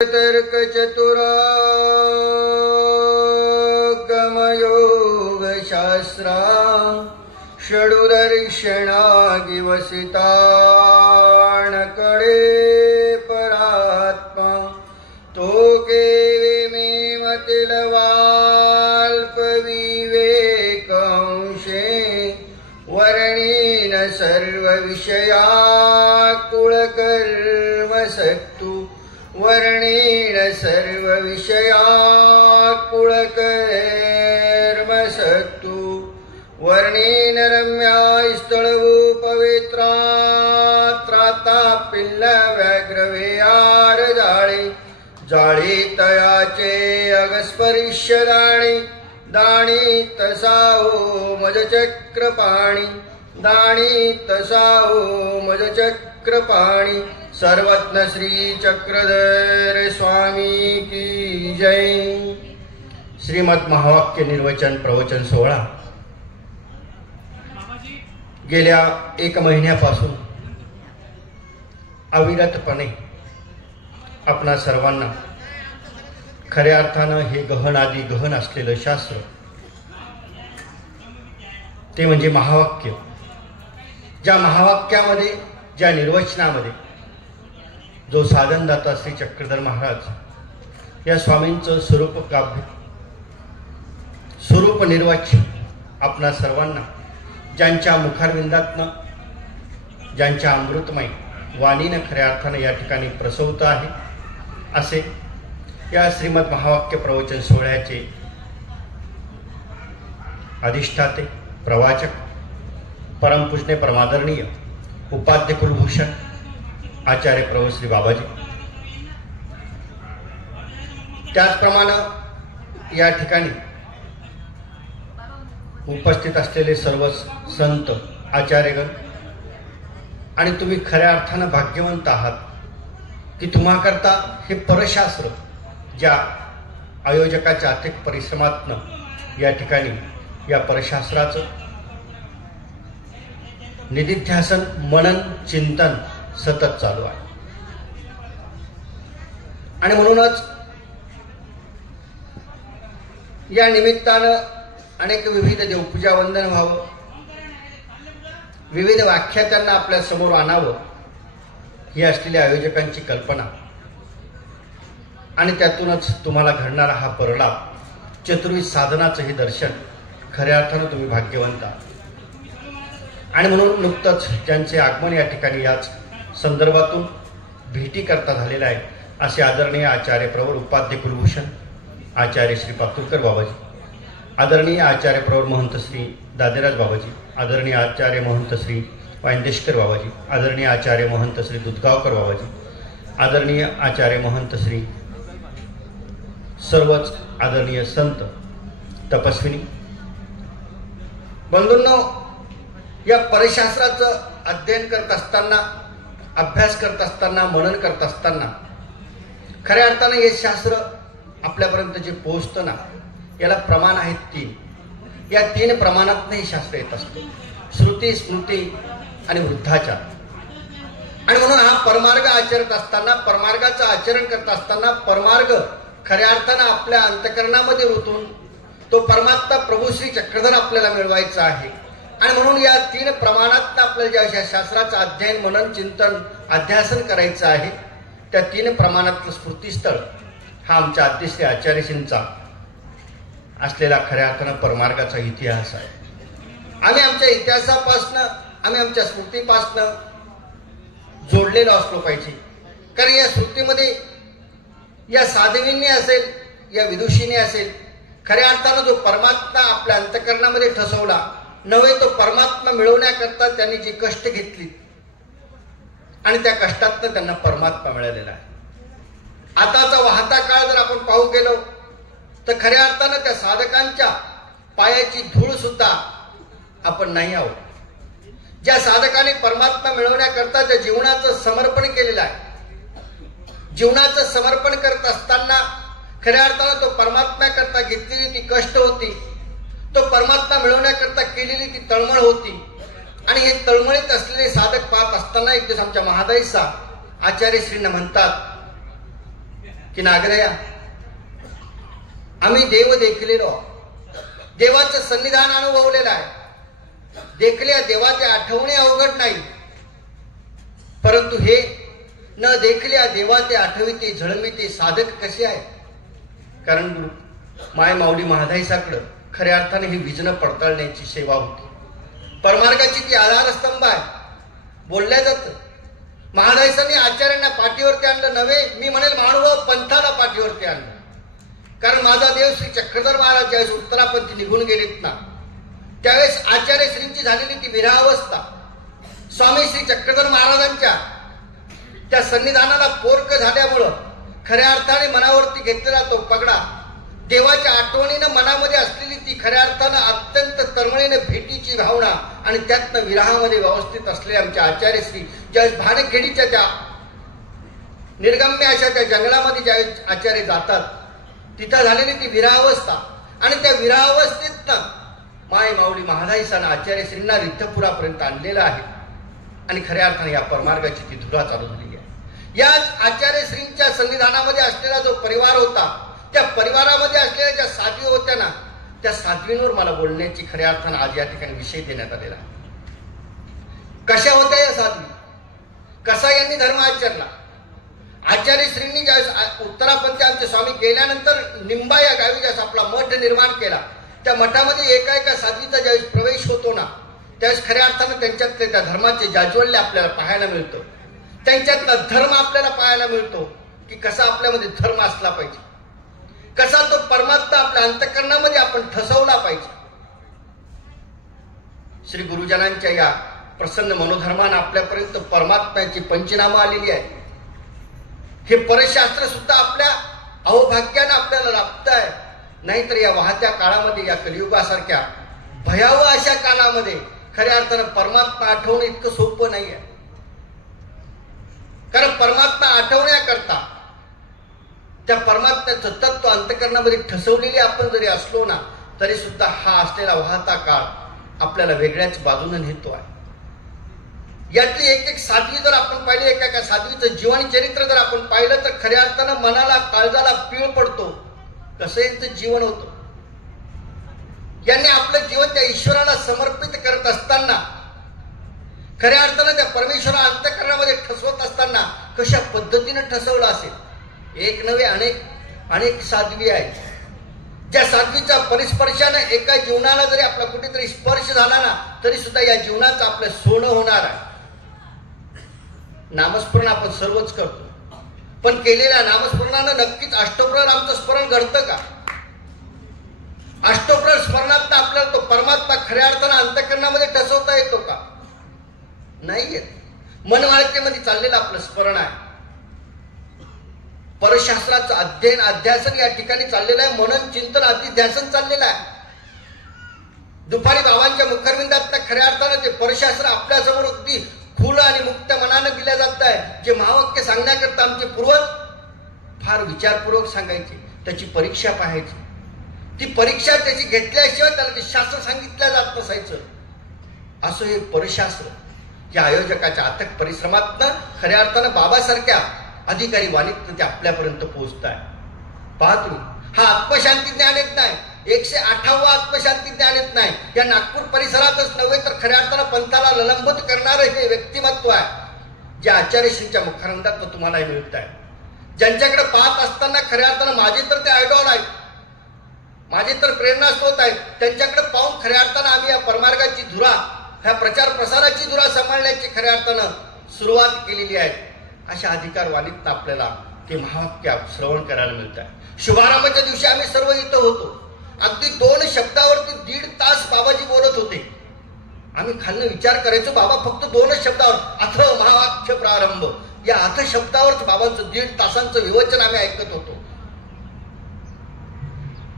तर्क चतुरागमयोग शास्त्रा षडुदर्शनागिवसितान कळे परात्मा तो केवे मतिलवाल्प विवेकांशे वर्णेन सर्व विषयाकुलकर्म सक्तु वर्णेन सर्व विषयाकुलकर्म सक्तु वर्णेन रम्या स्थळवू पवित्रा त्राता पिल्ल व्याघ्रवेयार जाळे जाळे तयाचे अगस्परिष्य दाणी दाणी तसाहो मजचक्रपाणी दाणी तसाहो मजचक्रपाणी सर्वज्ञ श्री चक्रधर स्वामी की जय। श्रीमद महावाक्य निर्वचन प्रवचन सोहळा गेल्या 1 महिन्यापासून अविरतपणे आपणा सर्वांना खऱ्या अर्थानं हे गहनादी गहन असलेलं शास्त्र ते म्हणजे महावाक्य, ज्या महावाक्यामध्ये ज्या निर्वचनामध्ये जो साधनदाता श्री चक्रधर महाराज या स्वामींचं स्वरूप काव्य स्वरूप निर्वचन आपणा सर्वांना ज्यांच्या मुखारविंदातनं ज्यांच्या अमृतमय वाणीनं खऱ्या अर्थानं या ठिकाणी प्रसवत आहे असे या श्रीमद महावाक्य प्रवचन सोहळ्याचे अधिष्ठाते प्रवाचक परमपूजने परमादरणीय उपाध्य कुलभूषण आचार्य प्रभू श्री बाबाजी, त्याचप्रमाणे या ठिकाणी उपस्थित असलेले सर्व संत आचार्यगण आणि तुम्ही खऱ्या अर्थानं भाग्यवंत आहात की तुम्हाकरता हे परशास्त्र ज्या आयोजकाच्या अथक परिश्रमातनं या ठिकाणी या परशास्त्राचं निदिध्यासन मनन चिंतन सतत चालू आहे आणि म्हणूनच या निमित्तानं अनेक विविध देवपूजा वंदन व्हावं, विविध व्याख्यात्यांना आपल्या समोर आणावं ही असलेल्या आयोजकांची कल्पना आणि त्यातूनच तुम्हाला घडणारा हा परलाभ चतुर्विध साधनाचं हे दर्शन खऱ्या अर्थानं तुम्ही भाग्यवंत आहात आणि म्हणून नुकतंच ज्यांचे आगमन या ठिकाणी याच संदर्भातून भेटी करता झालेला आहे असे आदरणीय आचार्य प्रवर उपाध्य कुलभूषण आचार्य श्री पातुरकर बाबाजी, आदरणीय आचार्य प्रवर महंत श्री दादेराज बाबाजी, आदरणीय आचार्य महंत श्री वांदेशकर बाबाजी, आदरणीय आचार्य महंत श्री दुधगावकर बाबाजी, आदरणीय आचार्य महंत श्री सर्वच आदरणीय संत तपस्विनी बंधूंनो, या परशास्त्राचं अध्ययन करत असताना, अभ्यास करत असताना, मनन करत असताना खऱ्या अर्थानं हे शास्त्र आपल्यापर्यंत जे पोहोचतं ना, याला प्रमाण आहेत 3. या 3 प्रमाणातनं हे शास्त्र येत असतं: श्रुती, स्मृती आणि वृद्धाचार. आणि म्हणून हा परमार्ग आचरत असताना, परमार्गाचं आचरण करत असताना परमार्ग खऱ्या अर्थानं आपल्या अंतकरणामध्ये रुतून तो परमात्मा प्रभू श्री चक्रधर आपल्याला मिळवायचा आहे. आणि म्हणून या 3 प्रमाणात आपल्याला ज्या शास्त्राचं अध्ययन मनन चिंतन अध्यासन करायचं आहे त्या 3 प्रमाणातलं स्फूर्तीस्थळ हा आमच्या आद्यश्री आचार्यश्रींचा असलेला खऱ्या अर्थानं परमार्गाचा इतिहास आहे. आम्ही आमच्या इतिहासापासनं, आम्ही आमच्या स्मृतीपासनं जोडलेलो असलो पाहिजे, कारण या स्मृतीमध्ये या साधवींनी असेल, या विदुषीने असेल, खऱ्या अर्थानं जो परमात्मा आपल्या अंतकरणामध्ये ठसवला नव्हे, तो परमात्मा मिळवण्याकरता त्यांनी जी कष्ट घेतली आणि त्या कष्टातनं त्यांना परमात्मा मिळालेला आहे. आताचा वाहता काळ जर आपण पाहू गेलो तर खऱ्या अर्थानं त्या साधकांच्या पायाची धूळ सुद्धा आपण नाही आहोत. ज्या साधकाने परमात्मा मिळवण्याकरता त्या जीवनाचं समर्पण केलेलं आहे, जीवनाचं समर्पण करत असताना खऱ्या अर्थानं तो परमात्म्याकरता घेतलेली ती कष्ट होती, तो परमात्मा मिळवण्याकरता केलेली ती तळमळ होती आणि हे तळमळीत असलेले साधक पाहत असताना एक दिवस आमच्या महादाईसा आचार्यश्रींना म्हणतात की नागरया, आम्ही देव देखलेलो, देवाचं सन्निधान अनुभवलेलं आहे. देखल्या देवाचे आठवणे अवघड नाही, परंतु हे न देखल्या देवाचे आठविते झळविते साधक कसे आहे. कारण गुरु माय माऊली महादाईसाकडं खऱ्या अर्थाने ही विजन पडताळण्याची सेवा होती. परमार्गाची ती आधारस्तंभ आहे. बोलल्या जातं महादाईसांनी आचार्यांना पाठीवरती आणलं नव्हे, मी म्हणेल महानुभाव पंथाला पाठीवरती आणलं. कारण माझा देव श्री चक्रधर महाराज ज्यावेळेस उत्तरापंथी निघून गेलेत ना, त्यावेळेस आचार्य श्रींची झालेली ती विरहावस्था स्वामी श्री चक्रधर महाराजांच्या त्या सन्निधानाला पोरक झाल्यामुळं खऱ्या अर्थाने मनावरती घेतलेला तो पगडा, देवाच्या आठवणीनं मनामध्ये असलेली ती खऱ्या अर्थानं अत्यंत तळमळीने भेटीची भावना आणि त्यातनं विरहामध्ये व्यवस्थित असलेले आमचे आचार्यश्री ज्यावेळेस भानखेडीच्या त्या निर्गम्य अशा त्या जंगलामध्ये ज्यावेळेस आचार्य जातात, तिथं झालेली ती विरहावस्था आणि त्या विरहावस्थेतनं माय माऊली महादाईसानं आचार्यश्रींना रिद्धपुरापर्यंत आणलेलं आहे. आणि खऱ्या अर्थाने या परमार्गाची ती धुरा चालू झालेली आहे. याच आचार्यश्रींच्या सन्निधानामध्ये असलेला जो परिवार होता, त्या परिवारामध्ये असलेल्या ज्या साध्वी होत्या ना, त्या साध्वींवर मला बोलण्याची खऱ्या अर्थानं आज या ठिकाणी विषय देण्यात आलेला आहे. कशा होत्या या साध्वी, कसा यांनी धर्म आचरला. आचार्यश्रींनी ज्यावेळेस उत्तरापंथी आमचे स्वामी गेल्यानंतर निंबा या गावी ज्यावेळेस आपला मठ निर्माण केला, त्या मठामध्ये एका साध्वीचा ज्यावेळेस प्रवेश होतो ना, त्यावेळेस खऱ्या अर्थानं त्यांच्यातले त्या धर्माचे जाज्वल्य आपल्याला पाहायला मिळतो. त्यांच्यातला धर्म आपल्याला पाहायला मिळतो की कसा आपल्यामध्ये धर्म असला पाहिजे, कसा तो परमात्मा आपल्या अंतःकरणामध्ये आपण ठसवला पाहिजे. श्री गुरुजनांच्या या प्रसन्न मनोधर्मानं आपल्यापर्यंत परमात्म्याची पंचनामा आलेली आहे. हे परशास्त्र सुद्धा आपल्या अहोभाग्यानं आपल्याला लाभत आहे. नाहीतर या वाहत्या काळामध्ये, या कलियुगासारख्या भयावह अशा काळामध्ये खऱ्या अर्थानं परमात्मा आठवणं इतकं सोपं नाही आहे. कारण परमात्मा आठवण्याकरता त्या परमात्म्याचं तत्व अंतःकरणामध्ये ठसवलेले आपण जरी असलो ना, तरी सुद्धा हा असलेला वाहता काळ आपल्याला वेगळ्याच बाजूने नेतो आहे. यातली एक साध्वी जर आपण पाहिली, एका साध्वीचं जीवन चरित्र जर आपण पाहिलं, तर खऱ्या अर्थानं मनाला काळजाला पीळ पडतो कसं यांचं जीवन होतं. यांनी आपलं जीवन त्या ईश्वराला समर्पित करत असताना, खऱ्या अर्थानं त्या परमेश्वरा अंतःकरणामध्ये ठसवत असताना कशा पद्धतीनं ठसवलं असेल. एक नव्हे अनेक साध्वी आहेत, ज्या साध्वीच्या परिस्पर्शाने एका जीवनाला जरी आपला कुठेतरी स्पर्श झाला ना, तरी सुद्धा या जीवनाचं आपलं सोनं होणार आहे. नामस्मरण आपण सर्वच करतो, पण केलेल्या नामस्मरणानं नक्कीच अष्टप्रहर आमचं स्मरण घडतं का? अष्टप्रहर स्मरणात आपल्याला तो परमात्मा खऱ्या अर्थानं अंतःकरणामध्ये ठसवता येतो का? नाही येत. मनवाळकेमध्ये चाललेलं आपलं स्मरण आहे. परशास्त्राचं अध्ययन अध्यासन या ठिकाणी चाललेलं आहे. मनन चिंतन अतिध्यासन चाललेलं आहे. दुपारी बाबांच्या मुखरविंदात खऱ्या अर्थानं ते परशास्त्र आपल्या समोर अगदी खुलं आणि मुक्त मनानं दिल्या जात आहे. जे महावाक्य सांगण्याकरता आमचे पूर्वज फार विचारपूर्वक सांगायचे, त्याची परीक्षा पाहायची. ती परीक्षा त्याची घेतल्याशिवाय त्याला ते शास्त्र सांगितलं जात नसायचं. असं हे परशास्त्र या आयोजकाच्या अथक परिश्रमातनं खऱ्या अर्थानं बाबासारख्या अधिकारी वाणीतनं ते आपल्यापर्यंत पोहोचत आहे. पहा तुम्ही, हा आत्मशांती ज्ञान येत नाही, 108वा आत्मशांती ज्ञान येत नाही. या नागपूर परिसरातच नव्हे तर खऱ्या अर्थानं पंथाला ललंबत करणारं हे व्यक्तिमत्व आहे, जे आचार्यश्रींच्या मुखारंदात तुम्हाला मिळत आहे. ज्यांच्याकडे पाहत असताना खऱ्या अर्थानं माझे तर ते आयडॉल आहेत, माझे तर प्रेरणास्त्रोत आहेत. त्यांच्याकडे पाहून खऱ्या अर्थानं आम्ही या परमार्गाची धुरा, ह्या प्रचार प्रसाराची धुरा सांभाळण्याची खऱ्या अर्थानं सुरुवात केलेली आहे. अशा अधिकार वाणीतनं आपल्याला ते महावाक्य श्रवण करायला मिळत आहे. शुभारंभाच्या दिवशी आम्ही सर्व इथं होतो. अगदी 2 शब्दावरती 1.5 तास बाबाजी बोलत होते. आम्ही खालनं विचार करायचो, बाबा फक्त 2 शब्दावर अथ महावाक्य प्रारंभ, या अथ शब्दावरच बाबांचं 1.5 तासांचं विवचन आम्ही ऐकत होतो.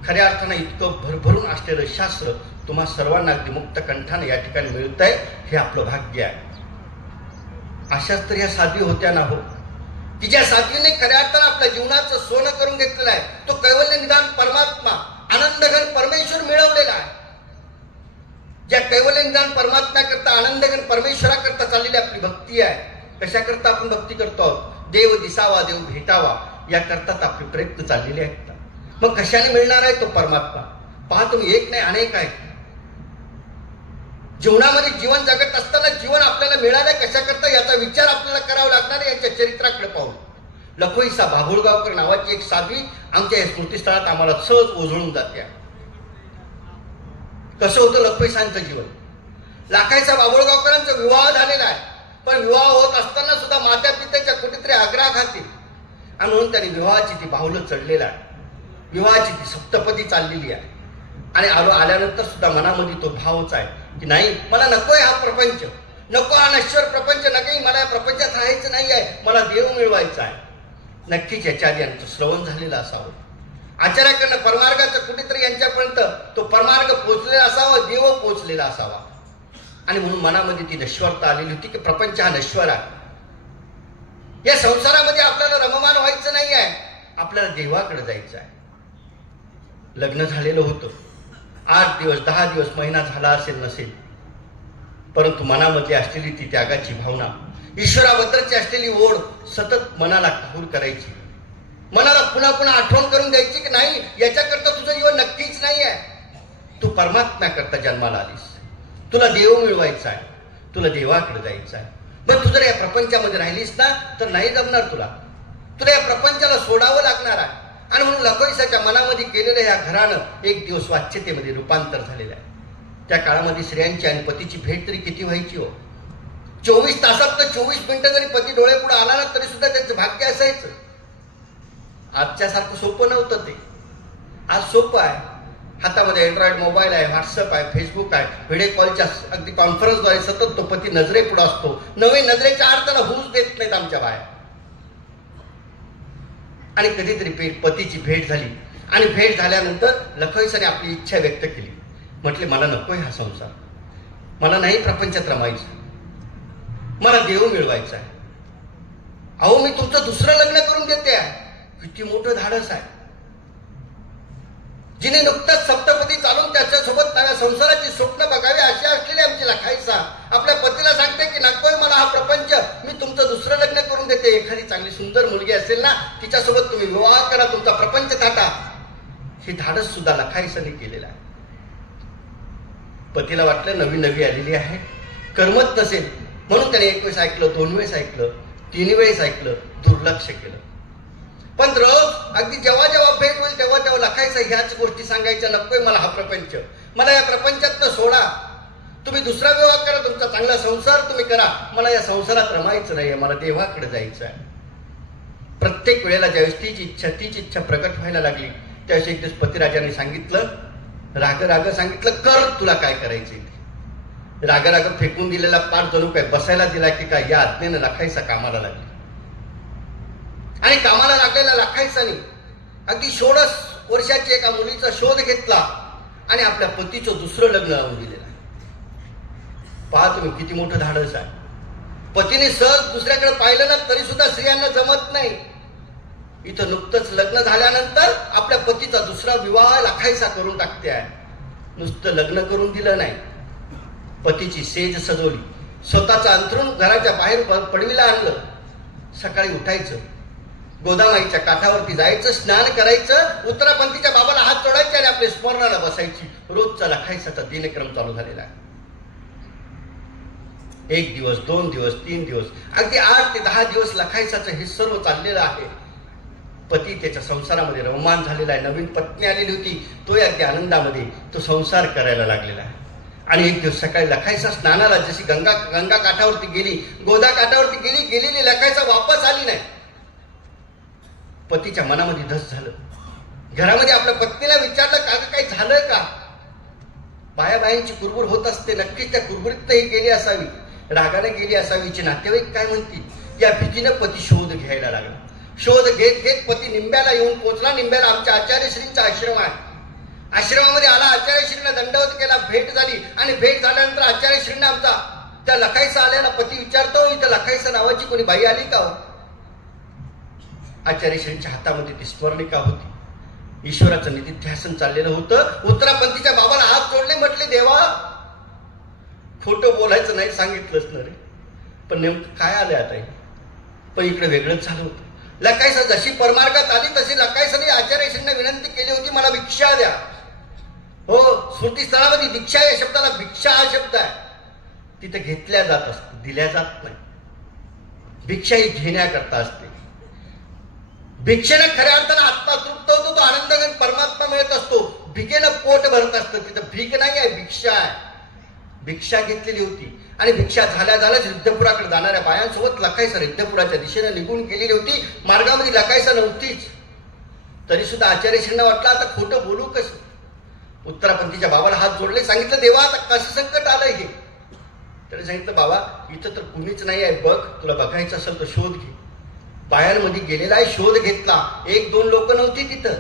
खऱ्या अर्थानं इतकं भरभरून असलेलं शास्त्र तुम्हा सर्वांना अगदी मुक्त कंठाने या ठिकाणी मिळत आहे, हे आपलं भाग्य आहे. अशाच तर ह्या साध्वी होत्या ना हो, की ज्या साध्वीने खऱ्या अर्थानं आपल्या जीवनाचं सोनं करून घेतलेलं आहे. तो कैवल्य निदान परमात्मा आनंदघन परमेश्वर मिळवलेला आहे. ज्या कैवल्य निदान परमात्म्याकरता आनंदघन परमेश्वराकरता चाललेली आपली भक्ती आहे. कशाकरता आपण भक्ती करतो आहोत? देव दिसावा, देव भेटावा, याकरता आपले प्रयत्न चाललेले आहेत. मग कशाने मिळणार आहे तो परमात्मा? पहा तुम्ही, एक नाही अनेक आहेत. जीवनामध्ये जीवन जगत असताना जीवन आपल्याला मिळालंय कशाकरता याचा विचार आपल्याला करावा लागणार आहे. यांच्या चरित्राकडे पाहून लखोईसा बाभुळगावकर नावाची एक साध्वी आमच्या या स्मृतीस्थळात आम्हाला सहज ओझळून जाते. कसं होतं लखोईसांचं जीवन? लाखाईसा बाभुळगावकरांचा विवाह झालेला आहे, पण विवाह होत असताना सुद्धा मात्या पित्याच्या कुठेतरी आग्रहाखाती आणि म्हणून त्यांनी विवाहाची ती बाहुलं चढलेला आहे, विवाहाची ती सप्तपदी चाललेली आहे. आणि आल्यानंतर सुद्धा मनामध्ये तो भावच आहे की नाही, मला नकोय हा प्रपंच, नको हा नश्वर प्रपंच, नक्की मला या प्रपंचात राहायचं नाही आहे, मला देव मिळवायचा आहे. नक्कीच याच्या आधी यांचं श्रवण झालेलं असावं, आचार्याकडनं परमार्गाचं कुठेतरी यांच्यापर्यंत तो परमार्ग पोचलेला असावा, देव पोचलेला असावा. आणि म्हणून मनामध्ये ती नश्वरता आलेली होती की प्रपंच हा नश्वर आहे. या संसारामध्ये आपल्याला रममान व्हायचं नाही आहे, आपल्याला देवाकडे जायचं आहे. लग्न झालेलं होतं, 8 दिवस 10 दिवस महिना झाला असेल नसेल, परंतु मनामध्ये असलेली ती त्यागाची भावना, ईश्वराबद्दलची असलेली ओढ सतत मनाला काहूर करायची, मनाला पुन्हा पुन्हा आठवण करून द्यायची की नाही, याच्याकरता तुझं जीवन नक्कीच नाही आहे. तू परमात्म्याकरता जन्माला आलीस, तुला देव मिळवायचा आहे, तुला देवाकडे जायचं आहे. मग तू जर या प्रपंचामध्ये राहिलीस ना तर नाही जमणार, तुला या प्रपंचाला सोडावं लागणार आहे. आणि म्हणून लखोईसाच्या मनामध्ये केलेलं या घरानं एक दिवस वाच्यतेमध्ये रूपांतर झालेलं आहे. त्या काळामध्ये स्त्रियांची आणि पतीची भेट तरी किती व्हायची हो? 24 तासात तर 24 मिनिटं जरी पती डोळे पुढे आला ना तरी सुद्धा त्यांचं भाग्य असायचं. आजच्यासारखं सोपं नव्हतं ते. आज सोपं आहे, हातामध्ये अँड्रॉइड मोबाईल आहे, व्हॉट्सअप आहे, फेसबुक आहे, व्हिडिओ कॉलच्या अगदी कॉन्फरन्सद्वारे सतत तो पती नजरे पुढे असतो. नवीन नजरेच्या अर्थाला होऊच देत नाहीत आमच्या बाया. आणि कधीतरी पतीची भेट झाली आणि भेट झाल्यानंतर लखोईसाने आपली इच्छा व्यक्त केली. म्हटले मला नकोय हा संसार, मला नाही प्रपंचात रमायचं, मला देव मिळवायचा आहे. अहो मी तुमचं दुसरं लग्न करून देते आहे. किती मोठं धाडस आहे. जिने नुकताच सप्तपदी चालून त्याच्यासोबत नव्या संसाराची स्वप्न बघावी अशी असलेली आमची लखाईसा आपल्या पतीला सांगते की नकोय मला हा प्रपंच, मी तुमचं दुसरं लग्न करून देते. एखादी चांगली सुंदर मुलगी असेल ना तिच्यासोबत तुम्ही विवाह करा, तुमचा प्रपंच थाटा. हे धाडस सुद्धा लखाईसाने केलेलं आहे. पतीला वाटलं नवी नवी आलेली आहे, करमत नसेल म्हणून त्याने 1 वेळेस ऐकलं, 2 वेळेस ऐकलं, 3 वेळेस ऐकलं, दुर्लक्ष केलं. पण रोज अगदी जेव्हा जेव्हा भेट होईल तेव्हा तेव्हा लखाईसा ह्याच गोष्टी सांगायच्या, नकोय मला हा प्रपंच, मला या प्रपंचातनं सोडा, तुम्ही दुसरा विवाह करा, तुमचा चांगला संसार तुम्ही करा, मला या संसारात रमायचं नाही, मला देवाकडे जायचं आहे. प्रत्येक वेळेला ज्यावेळेस तीच इच्छा प्रकट व्हायला लागली त्यावेळेस एक दिवस पतिराजाने सांगितलं, राग सांगितलं, कर तुला काय करायचं. राग फेकून दिलेला पाठ जणू काय बसायला दिला की काय या आज्ञेनं लखाईसा कामाला लागली. आणि कामाला लागलेल्या लखाईसाने अगदी 16 वर्षाची एका मुलीचा शोध घेतला आणि आपल्या पतीचं दुसरं लग्न लावून दिलेलं आहे. पहा तुम्ही किती मोठं धाडस आहे. पतीने सहज दुसऱ्याकडे पाहिलं ना तरी सुद्धा स्त्रियांना जमत नाही. इथं नुकतंच लग्न झाल्यानंतर आपल्या पतीचा दुसरा विवाह लखाईसा करून टाकते आहे. नुसतं लग्न करून दिलं नाही, पतीची सेज सजवली, स्वतःचं अंथरूण घराच्या बाहेर पडवीला आणलं. सकाळी उठायचं, गोदामाईच्या काठावरती जायचं, स्नान करायचं, उत्तरापंथीच्या बाबाला हात जोडायचे आणि आपल्या स्मरणाला बसायची. रोजचा लखाईसाचा दिनक्रम चालू झालेला आहे. 1 दिवस, 2 दिवस, 3 दिवस, अगदी 8 ते 10 दिवस लखाईसाचं हे सर्व चाललेलं आहे. पती त्याच्या संसारामध्ये रममान झालेला आहे. नवीन पत्नी आलेली होती, तो अगदी आनंदामध्ये तो संसार करायला लागलेला आहे. आणि एक दिवस सकाळी लखाईसा स्नानाला जशी गंगा काठावरती गेली, गोदा काठावरती गेलेली लखाईसा वापस आली नाही. पतीच्या मनामध्ये धस झालं. घरामध्ये आपल्या पत्नीला विचारलं, का काही झालं का? बायांची कुरबुर होत असते, नक्कीच त्या कुरबुरीत ही गेली असावी, रागाने गेली असावीचे नातेवाईक काय म्हणतील या भीतीनं पती शोध घ्यायला लागला. शोध घेत घेत पती निंब्याला येऊन पोचला. निंब्याला आमच्या आचार्यश्रींचा आश्रम आहे. आश्रमामध्ये आला, आचार्यश्रींना दंडवत केला, भेट झाली आणि भेट झाल्यानंतर आचार्यश्रींना आमचा त्या लखाईसा आल्याला पती विचारतो, इथं लखाईसा नावाची कोणी बाई आली का हो? आचार्यश्रींच्या हातामध्ये ती स्मरणिका होती. ईश्वराचं निधिध्यासन चाललेलं होतं. उत्तरापंथीच्या बाबाला हात जोडले, म्हटले देवा खोटं बोलायचं नाही सांगितलंच ना रे, पण नेमकं काय आलं आता? पण इकडे वेगळंच झालं होतं. लकाईसा जशी परमार्गात आली तशी लकाईसाने आचार्यश्रींना विनंती केली होती, मला भिक्षा द्या. हो, स्मृतीस्थळामध्ये दीक्षा या शब्दाला भिक्षा हा शब्द आहे. तिथे घेतल्या जात असते, दिल्या जात नाही. भिक्षा ही घेण्याकरता असते. भिक्षेने खऱ्या अर्थानं आत्मा तृप्त होतो, तो आनंदाने परमात्मा मिळत असतो. भिकेनं पोट भरत असतं. तिथं भीक नाही आहे, भिक्षा आहे. भिक्षा घेतलेली होती आणि भिक्षा झाल्याच रिद्धपुराकडे जाणाऱ्या बायांसोबत लकाईसा रिद्धपुराच्या दिशेने निघून गेलेली होती. मार्गामध्ये लकाईसा नव्हतीच. तरी सुद्धा आचार्यश्रींना वाटलं आता खोटं बोलू कसं. उत्तरापंथीच्या बाबाला हात जोडले, सांगितलं देवा आता कसं संकट आलंय हे. त्याने सांगितलं बाबा इथं तर कुणीच नाही आहे, बघ तुला बघायचं असेल तर शोध घे. बायांमध्ये गेलेला आहे, शोध घेतला. 1-2 लोक नव्हती तिथं.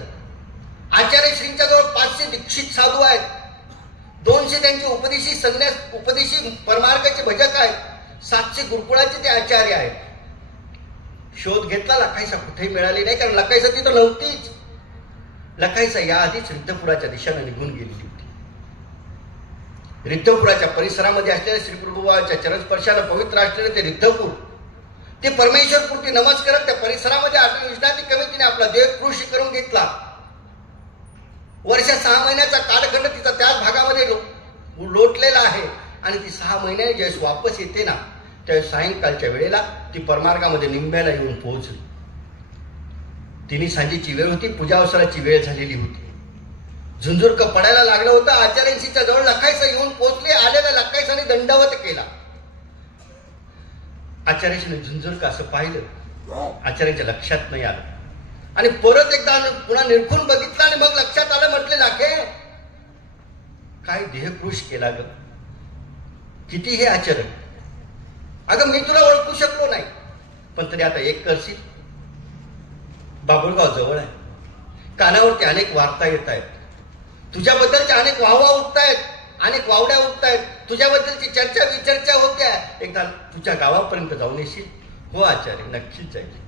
आचार्यश्रींच्या जवळ 500 दीक्षित साधू आहेत, 200 त्यांचे उपदेशी संन्यास उपदेशी परमार्गाचे भजक आहेत, 700 गुरुकुळाचे ते आचार्य आहेत. शोध घेतला, लकाईसा कुठेही मिळाली नाही, कारण लकाईसा तिथं नव्हतीच. लकाईसा याआधीच रिद्धपुराच्या दिशेने निघून गेलेली होती. रिद्धपुराच्या परिसरामध्ये असलेल्या श्रीप्रभुवाच्या चरणस्पर्शाला पवित्र असलेले ते रिद्धपूर, ते परमेश्वरपूर्ती नमस्कार त्या परिसरामध्ये आठवण विष्णाती कमिटीने आपला देह कृषी करून घेतला. वर्ष 6 महिन्याचा कालखंड तिचा त्याच भागामध्ये लोटलेला आहे. आणि ती 6 महिन्याने ज्यावेळेस वापस येते ना, त्यावेळेस सायंकाळच्या वेळेला ती परमार्गामध्ये निंब्याला येऊन पोहोचली. 3 सांजेची वेळ होती, पूजावसराची वेळ झालेली होती. झुंझुरक पडायला लागलं होतं. आचार्यांशीच्या जवळ लकाईसा येऊन पोहोचले. आलेल्या लकाईसाने दंडवत केला. आचार्याने झुंझुरक असं पाहिलं, आचार्यांच्या लक्षात नाही आलं आणि परत एकदा पुन्हा निरखून बघितलं आणि मग लक्षात आलं. म्हटले लाखे काय देहकृष केला ग, किती हे आचरण. अगं मी तुला ओळखू शकलो नाही, पण तरी आता एक करशील. बाबुळगाव जवळ आहे, कानावरती अनेक वार्ता येत आहेत, तुझ्याबद्दलच्या अनेक वाहवा उठतायत, अनेक वावड्या उठतायत, तुझ्याबद्दलची चर्चा विचर्चा होत्या. एकदा तुझ्या गावापर्यंत जाऊन येशील. हो आचार्य, नक्कीच जाईल.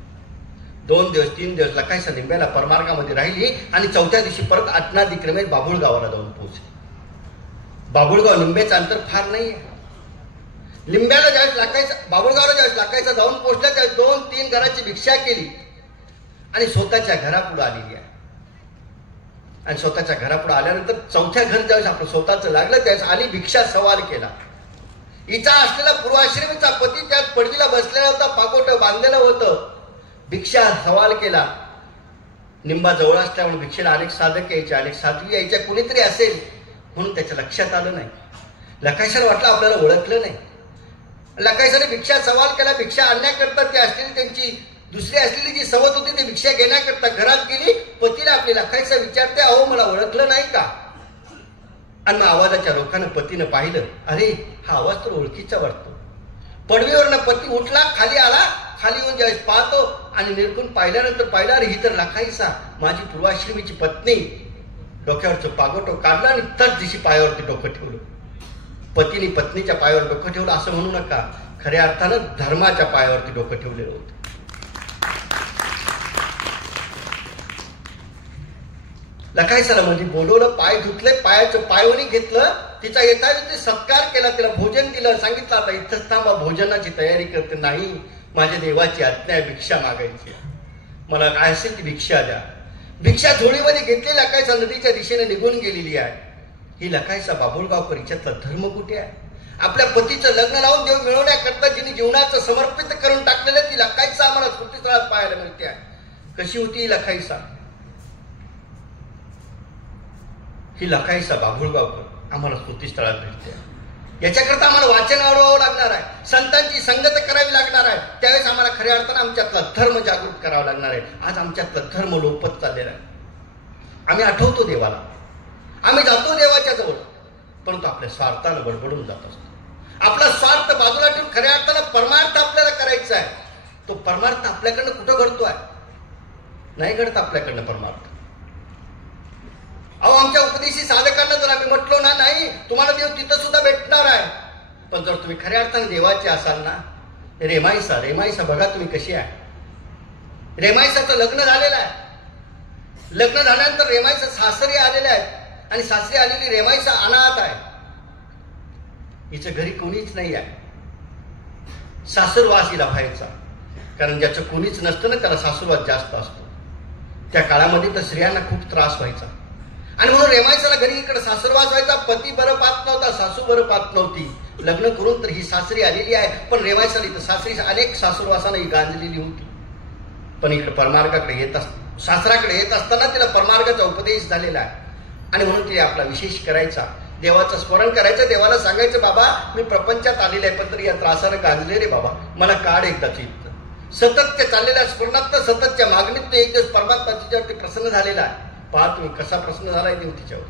2 दिवस 3 दिवस लकाईसा निंब्याला परमार्गामध्ये राहिली आणि 4थ्या दिवशी परत आज्ञाधिक्रमे बाबुळगावाला जाऊन पोहोचली. बाबुळगाव निंब्याचं अंतर फार नाहीये. लिंब्याला ज्यावेळेस लकाईसा, बाबुळगावला ज्यावेळेस लकाईसा जाऊन पोहोचला त्यावेळेस 2-3 घराची भिक्षा केली आणि स्वतःच्या घरापुढे आलेली आहे. आणि स्वतःच्या घरापुढे आल्यानंतर 4थ्या घर ज्यावेळेस आपलं स्वतःचं लागलं त्यावेळेस आली, भिक्षा सवाल केला. हिचा असलेला पूर्वाश्रमीचा पती त्यात पडवीला बसलेला होता, पाकोटं बांधलेलं होतं. भिक्षा सवाल केला. निंबा जवळ असल्यामुळे भिक्षेला अनेक साधक यायचे, अनेक साध्वी यायच्या, कुणीतरी असेल म्हणून त्याच्या लक्षात आलं नाही. लकाईसाला वाटलं आपल्याला ओळखलं नाही. लकाईसाने भिक्षा सवाल केला. भिक्षा आणण्याकरता ती असलेली त्यांची दुसरी असलेली जी सवत होती ती भिक्षा घेण्याकरता घरात गेली. पतीला आपली लकाईसा विचारते, अहो मला ओळखलं नाही का. आणि मग आवाजाच्या रोखानं पतीनं पाहिलं, अरे हा आवाज तर ओळखीचा वाटतो. पडवीवरनं पती उठला, खाली आला. खाली येऊन ज्यावेळेस पाहतो आणि निरखून पाहिल्यानंतर पाहिला, अरे ही तर लकाईसा, माझी पूर्वाश्रमीची पत्नी. डोक्यावरचं पागोटं काढलं आणि त्याच दिवशी पायावरती डोकं ठेवलं. पतीने पत्नीच्या पायावर डोकं ठेवलं असं म्हणू नका, खऱ्या अर्थानं धर्माच्या पायावरती डोकं ठेवलेलं होतं. लकाईसाला मध्ये बोलवलं, पाय धुतले, पायाचं पायवणी घेतलं, तिचा येतावेळी सत्कार केला, तिला भोजन दिलं. सांगितलं आता इथंच थांबा, भोजनाची तयारी करते. नाही, माझ्या देवाची आज्ञा आहे, भिक्षा मागायची, मला काय असेल ती भिक्षा द्या. भिक्षा झोळीमध्ये घेतली. लकाईसा नदीच्या दिशेने निघून गेलेली आहे. ही लकाईसा बाबुळगावकर हिच्यातला धर्म कुठे आहे. आपल्या पतीचं लग्न लावून देव मिळवण्याकरता जिने जीवनाचं समर्पित करून टाकलेलं ती लकाईसा आम्हाला स्मृतीस्थळात पाहायला मिळते आहे. कशी होती ही लकाईसा. ही लकाईसा बाबुळगावकर आम्हाला स्मृतीस्थळात भेटते. याच्याकरता आम्हाला वाचन आवडावं लागणार आहे, संतांची संगत करावी लागणार आहे. त्यावेळेस आम्हाला खऱ्या अर्थानं आमच्यातला धर्म जागृत करावा लागणार आहे. आज आमच्यातला धर्म लोपत चाललेला आहे. आम्ही आठवतो देवाला, आम्ही जातो देवाच्या जवळ, परंतु आपल्या स्वार्थानं बडबडून जात असतो. आपला स्वार्थ बाजूला ठेवून खऱ्या अर्थानं परमार्थ आपल्याला करायचा आहे. तो परमार्थ आपल्याकडनं कुठं घडतोय? नाही घडत आपल्याकडनं परमार्थ. अहो आमच्या उपदेशी साधकांना जर आम्ही म्हटलो ना, नाही तुम्हाला देव तिथं सुद्धा भेटणार आहे, पण जर तुम्ही खऱ्या अर्थाने देवाचे असाल ना, रेमाईसा, रेमाईसा बघा तुम्ही कशी आहे. रेमाईसाचं लग्न झालेलं आहे. लग्न झाल्यानंतर रेमाईसा सासरी आलेले आहेत आणि सासरी आलेली रेमाईसा अनाथ आहे. हिच्या घरी कोणीच नाही आहे. सासरवास हिला व्हायचा. कारण ज्याचं कोणीच नसतं ना त्याला सासूरवास जास्त असतो. त्या काळामध्ये तर स्त्रियांना खूप त्रास व्हायचा आणि म्हणून रेमायसाला घरी इकडे सासरवास व्हायचा. पती बरं पाहत नव्हता, सासू बरं पाहत नव्हती. लग्न करून तर ही सासरी आलेली आहे, पण रेमायसाला इथं सासरी अनेक सासूरवासानं ही गांजलेली होती. पण इकडे परमार्गाकडे येत सासराकडे येत असताना तिला परमार्गाचा उपदेश झालेला आहे आणि म्हणून तिने आपला विशेष करायचा, देवाचं स्मरण करायचं, देवाला सांगायचं, बाबा मी प्रपंचात आलेले आहे पण तरी या त्रासानं गांजले रे बाबा, मला काढ एकदाची. सततच्या चाललेल्या स्मरणात, सततच्या मागणीत एक दिवस परमात्मा तिच्यावरती प्रसन्न झालेला आहे. पहा तुम्ही कसा प्रसन्न झालाय देव तिच्यावर.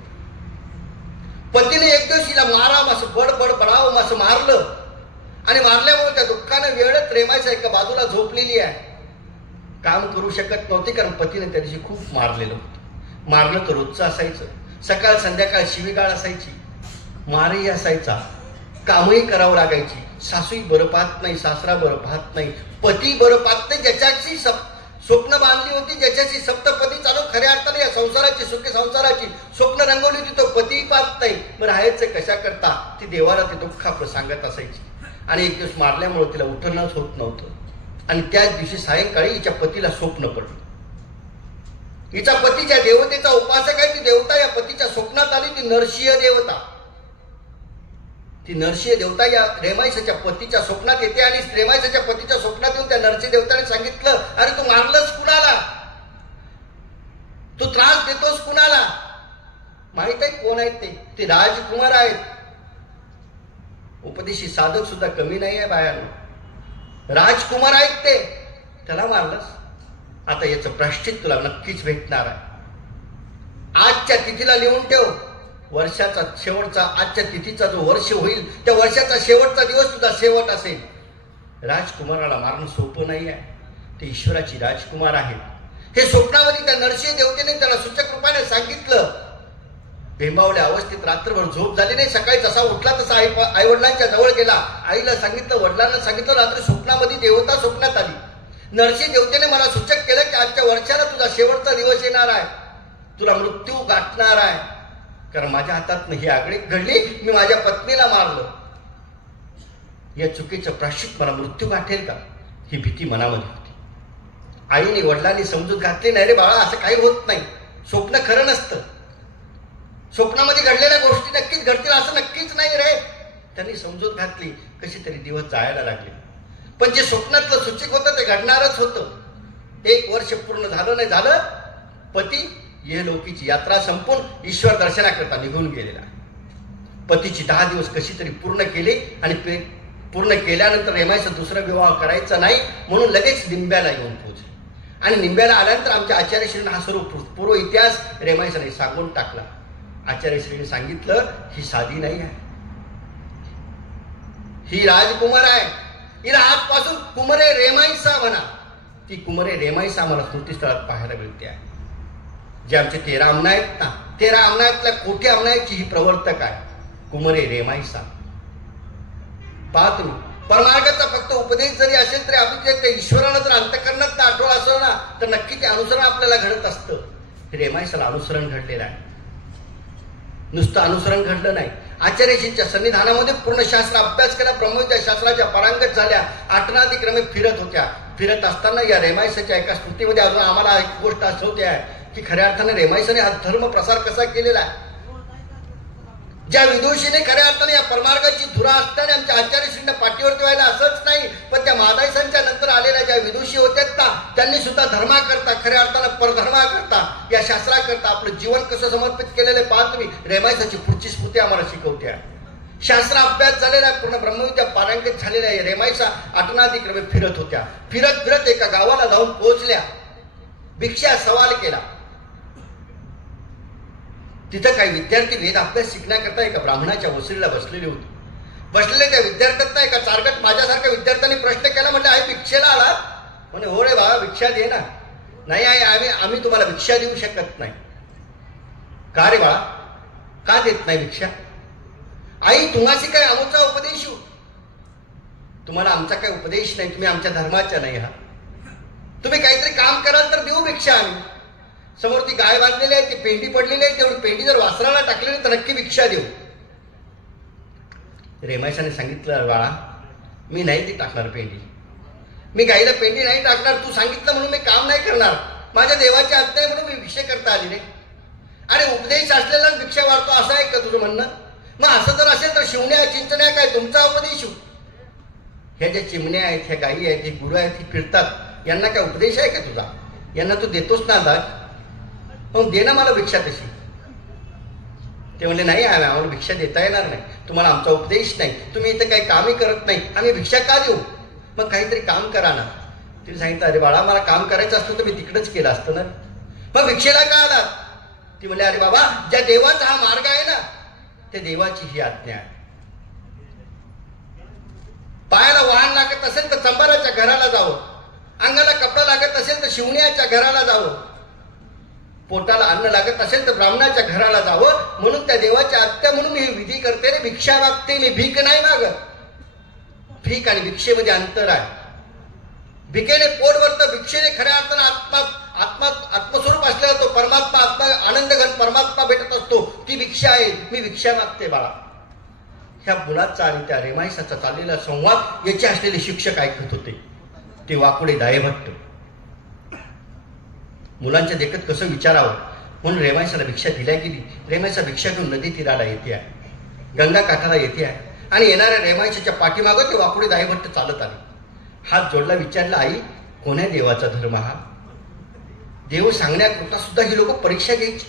पतीने एक दिवस हिला मारावं असं बडबड बडावं असं मारलं आणि मारल्यामुळे त्या दुःखानं वेळच रेमायचा एका बाजूला झोपलेली आहे. काम करू शकत नव्हते कारण पतीने त्या दिवशी खूप मारलेलं होतं. मारलं तर रोजचं असायचं, सकाळ संध्याकाळ शिवीगाळ असायची, मारही असायचा, कामही करावं लागायची. सासूही बरं पाहत नाही, सासरा बरं पाहत नाही, पती बरं पाहत नाही. ज्याच्याशी स्वप्न बांधली होती, ज्याच्याशी सप्तपदी चालू खऱ्या अर्थाने या संसाराची, सुखी संसाराची स्वप्न रंगवली होती, तो पतीही पाहत नाही. मग राहायचं कशा करता ती देवाला ते दुःख आपलं सांगत असायची. आणि एक दिवस मारल्यामुळे तिला उठणंच होत नव्हतं आणि त्याच दिवशी सायंकाळी हिच्या पतीला स्वप्न पडलं. हिचा पती ज्या देवतेचा उपासक आहे ती देवता या पतीच्या स्वप्नात आली. ती नरसिंह देवता, ती नरसिंह देवता या रेमायसाच्या पतीच्या स्वप्नात येते आणि रेमायसाच्या पतीच्या स्वप्नात येऊन त्या नरसिंह देवताने सांगितलं, अरे तू मारलंस कुणाला, तू त्रास देतोस कुणाला? माहित आहे कोण आहेत ते राजकुमार आहेत. उपदेशी साधक सुद्धा कमी नाही आहे बायानं, राजकुमार आहेत ते. त्याला मारलंस, आता याचं प्रायश्चित्त तुला नक्कीच भेटणार आहे. आजच्या तिथीला लिहून ठेव, वर्षाचा शेवटचा, आजच्या तिथीचा जो वर्ष होईल त्या वर्षाचा शेवटचा दिवस तुझा शेवट असेल. राजकुमाराला मारणं सोपं नाही आहे, ते ईश्वराची राजकुमार आहेत. हे स्वप्नामध्ये त्या नरसिंह देवतेने त्याला सूचक रूपाने सांगितलं. भेंबावल्या अवस्थेत रात्रभर झोप झाली नाही. सकाळी जसा उठला तसा आई वडिलांच्या जवळ गेला, आईला सांगितलं, वडिलांना सांगितलं. रात्री स्वप्नामध्ये देवता स्वप्नात आली. नरसिंह देवतेने मला सूचक केलं की आजच्या वर्षाला तुझा शेवटचा दिवस येणार आहे, तुला मृत्यू गाठणार आहे. कारण माझ्या हातात ही आगळी घडली, मी माझ्या पत्नीला मारलं, या चुकीचं प्रायश्चित्त मला मृत्यू गाठेल का, ही भीती मनामध्ये होती. आईने वडिलांनी समजूत घातली, नाही रे बाळा असं काही होत नाही, स्वप्न खरं नसतं, स्वप्नामध्ये घडलेल्या गोष्टी नक्कीच घडतील असं नक्कीच नाही रे. त्यांनी समजूत घातली. कशी तरी दिवस जायला लागले, पण जे स्वप्नातलं सूचक होतं ते घडणारच होतं. 1 वर्ष पूर्ण झालं नाही झालं, पती इहलोकीची यात्रा संपून ईश्वर दर्शनाकरता निघून गेलेला. पतीची 10 दिवस कशी तरी पूर्ण केली आणि पूर्ण केल्यानंतर रेमायचा दुसरा विवाह करायचा नाही म्हणून लगेच निंब्याला येऊन पोहोचले. आणि निंब्याला आल्यानंतर आमच्या आचार्यश्रीने हा सर्व पूर्व इतिहास रेमायसाने सांगून टाकला. आचार्यश्रीने सांगितलं, ही साधी नाही आहे, ही राजकुमार आहे. हिला आजपासून कुमरे रेमायसा म्हणा. ती कुमरे रेमायसा आम्हाला स्मृतीस्थळात पाहायला मिळते आहे. जे आमचे 13 अमना आहेत ना, 13 अमनातल्या कोटी अमनाची ही प्रवर्तक आहे, कुमरे रेमायसा. पहा तुम्ही, परमार्गाचा फक्त उपदेश जरी असेल तरी आपल्या त्या ईश्वरानं जर अंतःकरणात आठवण असेल ना तर नक्की ते अनुसरण आपल्याला घडत असतं. रेमायसाला अनुसरण घडलेलं आहे, नुसतं अनुसरण घडलं नाही. आचार्यश्रींच्या सन्निधानामध्ये पूर्ण शास्त्र अभ्यास केला, ब्रह्मविद्या शास्त्राच्या पारंगत झाल्या, आठनादिक्रमे फिरत होत्या. फिरत असताना या रेमायसाच्या एका स्मृतीमध्ये अजून आम्हाला एक गोष्ट आठवते आहे की खऱ्या अर्थाने रेमायसाने हा धर्म प्रसार कसा केलेला आहे. ज्या विदुषीने खऱ्या अर्थाने या परमार्गाची धुरा असताना आमच्या आचार्यश्रींना पाठीवरती व्हायला असंच नाही, पण त्या मादाईसांच्या नंतर आलेल्या ज्या विदुषी होत्या ना त्यांनी सुद्धा धर्माकरता, खऱ्या अर्थानं परधर्माकरता, या शास्त्राकरता आपलं जीवन कसं समर्पित केलेलं पाहत तुम्ही. रेमायसाची पुढची स्मृती आम्हाला शिकवते. शास्त्र अभ्यास झालेला आहे, पूर्ण ब्रह्मविद्या पारंगत झालेल्या आहे. रेमायसा आठनादिक्रमे फिरत होत्या. फिरत फिरत एका गावाला जाऊन पोहोचल्या. भिक्षा सवाल केला. तिथं काही विद्यार्थी वेद अभ्यास शिकण्याकरता एका ब्राह्मणाच्या वसरीला बसलेले होते. बसलेले त्या विद्यार्थ्यांना एका चारगट माझ्यासारख्या विद्यार्थ्यांनी प्रश्न केला, म्हटलं आई भिक्षेला आला? म्हणे हो रे बाबा भिक्षा दे ना. नाही आई आम्ही तुम्हाला भिक्षा देऊ शकत नाही. का रे बाळा, का देत नाही भिक्षा? आई तुम्हाशी काय आमचा उपदेश, तुम्हाला आमचा काही उपदेश नाही, तुम्ही आमच्या धर्माच्या नाही आहात. तुम्ही काहीतरी काम कराल तर देऊ भिक्षा आम्ही. समोर ती गाय बांधलेली आहे, ती पेंडी पडलेली आहे, तेवढी पेंडी जर वासराला टाकलेली तर नक्की भिक्षा देऊ. रेमायसाने सांगितलं, बाळा मी नाही ती टाकणार पेंडी, मी गाईला पेंडी नाही टाकणार, तू सांगितलं म्हणून मी काम नाही करणार, माझ्या देवाची आज्ञा आहे म्हणून मी भिक्षा करता आली रे. आणि उपदेश असलेलाच भिक्षा वाढतो असं आहे का तुझं म्हणणं? मग असं जर असेल तर शिवण्या चिंचण्या काय तुमचा उपदेश? ह्या ज्या चिमण्या आहेत, ह्या गायी आहेत, हे गुरु आहेत, ही फिरतात, यांना काय उपदेश आहे का तुझा? यांना तू देतोच ना दाज, मग दे ना मला भिक्षा तशी. ते म्हणले नाही, आम्हाला भिक्षा देता येणार नाही, तुम्हाला आमचा उपदेश नाही, तुम्ही इथं काही कामही करत नाही, आम्ही भिक्षा का देऊ? मग काहीतरी काम करा ना. तिने सांगितलं अरे बाळा मला काम करायचं असतं तर मी तिकडंच केलं असतं ना, मग भिक्षेला का आलात? ती म्हणले अरे बाबा ज्या देवाचा हा मार्ग आहे ना, त्या देवाची ही आज्ञा आहे. पायाला वाहन लागत असेल तर चंबाराच्या घराला जावं, अंगाला कपडा लागत असेल तर शिवण्याच्या घराला जावं, पोटाला अन्न लागत असेल तर ब्राह्मणाच्या घराला जावं, म्हणून त्या देवाच्या आज्ञा म्हणून मी ही विधी करते रे. भिक्षा मागते मी, भीक नाही मागत. भीक आणि भिक्षेमध्ये अंतर आहे. भिकेने पोट भरतं, भिक्षेने खऱ्या अर्थानं आत्मस्वरूप असलेला तो परमात्मा, आत्मा आनंदघन परमात्मा भेटत असतो, ती भिक्षा आहे. मी भिक्षा मागते बाळा. ह्या मुलाचा आणि त्या रेमाईसाचा चाललेला संवाद याचे असलेले शिक्षक ऐकत होते, ते वाकुडे दायभट्ट. मुलांच्या देखत कसं विचारावं म्हणून रेमाईसाला भिक्षा दिल्या गेली. रेमाईसा भिक्षा घेऊन नदी तीराला येते आहे, गंगा काठाला येते आहे, आणि येणाऱ्या रेमाईसाच्या पाठीमागं ते वाकुडे दायभट्ट चालत आले. हात जोडला, विचारला आई कोण्या देवाचा धर्म हा? देव सांगण्याकरता सुद्धा ही लोक परीक्षा घ्यायची.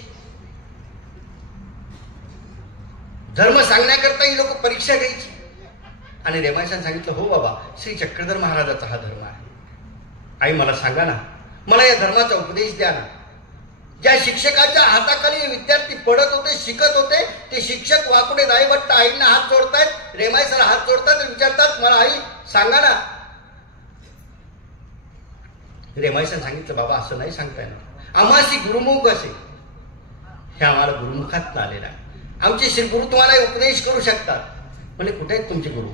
धर्म सांगण्याकरता ही लोक परीक्षा घ्यायची. आणि रेमाईसाने सांगितलं हो बाबा, श्री चक्रधर महाराजाचा हा धर्म आहे. आई मला सांगा ना, मला या धर्माचा उपदेश द्या ना. ज्या शिक्षकाच्या हाताखाली विद्यार्थी पडत होते, शिकत होते, ते शिक्षक वाकुडे दायभट्ट आईंना हात जोडतायत, रेमाईसाला हात जोडतात, विचारतात मला आई सांगा ना. रेमाईसाने सांगितलं बाबा असं नाही सांगता येणार, आम्हाशी गुरुमुख असे, हे आम्हाला गुरुमुखात आलेला आहे. आमचे श्री गुरु तुम्हाला उपदेश करू शकतात. म्हणजे कुठे आहेत तुमचे गुरु?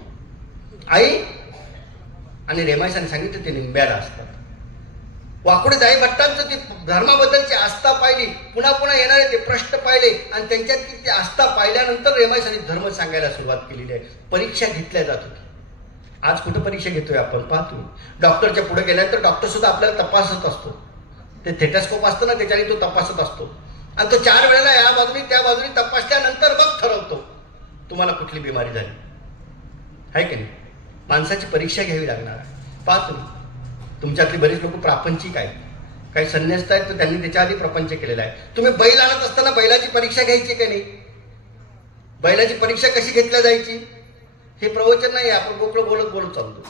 आई आणि रेमाईसाने सांगितलं ते निंब्याला असतात. वाकुडे दायभट्टांचं ते धर्माबद्दलची आस्था पाहिली, पुन्हा पुन्हा येणारे ते प्रश्न पाहिले, आणि त्यांच्यात ती आस्था पाहिल्यानंतर रेमाईसाने धर्म सांगायला सुरुवात केलेली आहे. परीक्षा घेतल्या जात होती. आज कुठं परीक्षा घेतोय आपण? पाहतो डॉक्टरच्या पुढे गेल्यानंतर डॉक्टर सुद्धा आपल्याला तपासत असतो. ते थेटस्कोप असतं ना, त्याच्याने तो तपासत असतो, आणि तो 4 वेळेला या बाजूनी त्या बाजूनी तपासल्यानंतर मग ठरवतो तुम्हाला कुठली बिमारी झाली आहे की नाही. माणसाची परीक्षा घ्यावी लागणार आहे. पाहतो तुमच्यातली बरीच लोक प्रापंचिक आहेत, काही संन्यास्त आहेत, तर त्यांनी त्याच्या आधी प्रपंच केलेला आहे. तुम्ही बैल आणत असताना बैलाची परीक्षा घ्यायची की नाही? बैलाची परीक्षा कशी घेतल्या जायची? हे प्रवचन नाही, आपण गोकळ बोलत बोलत चालतो.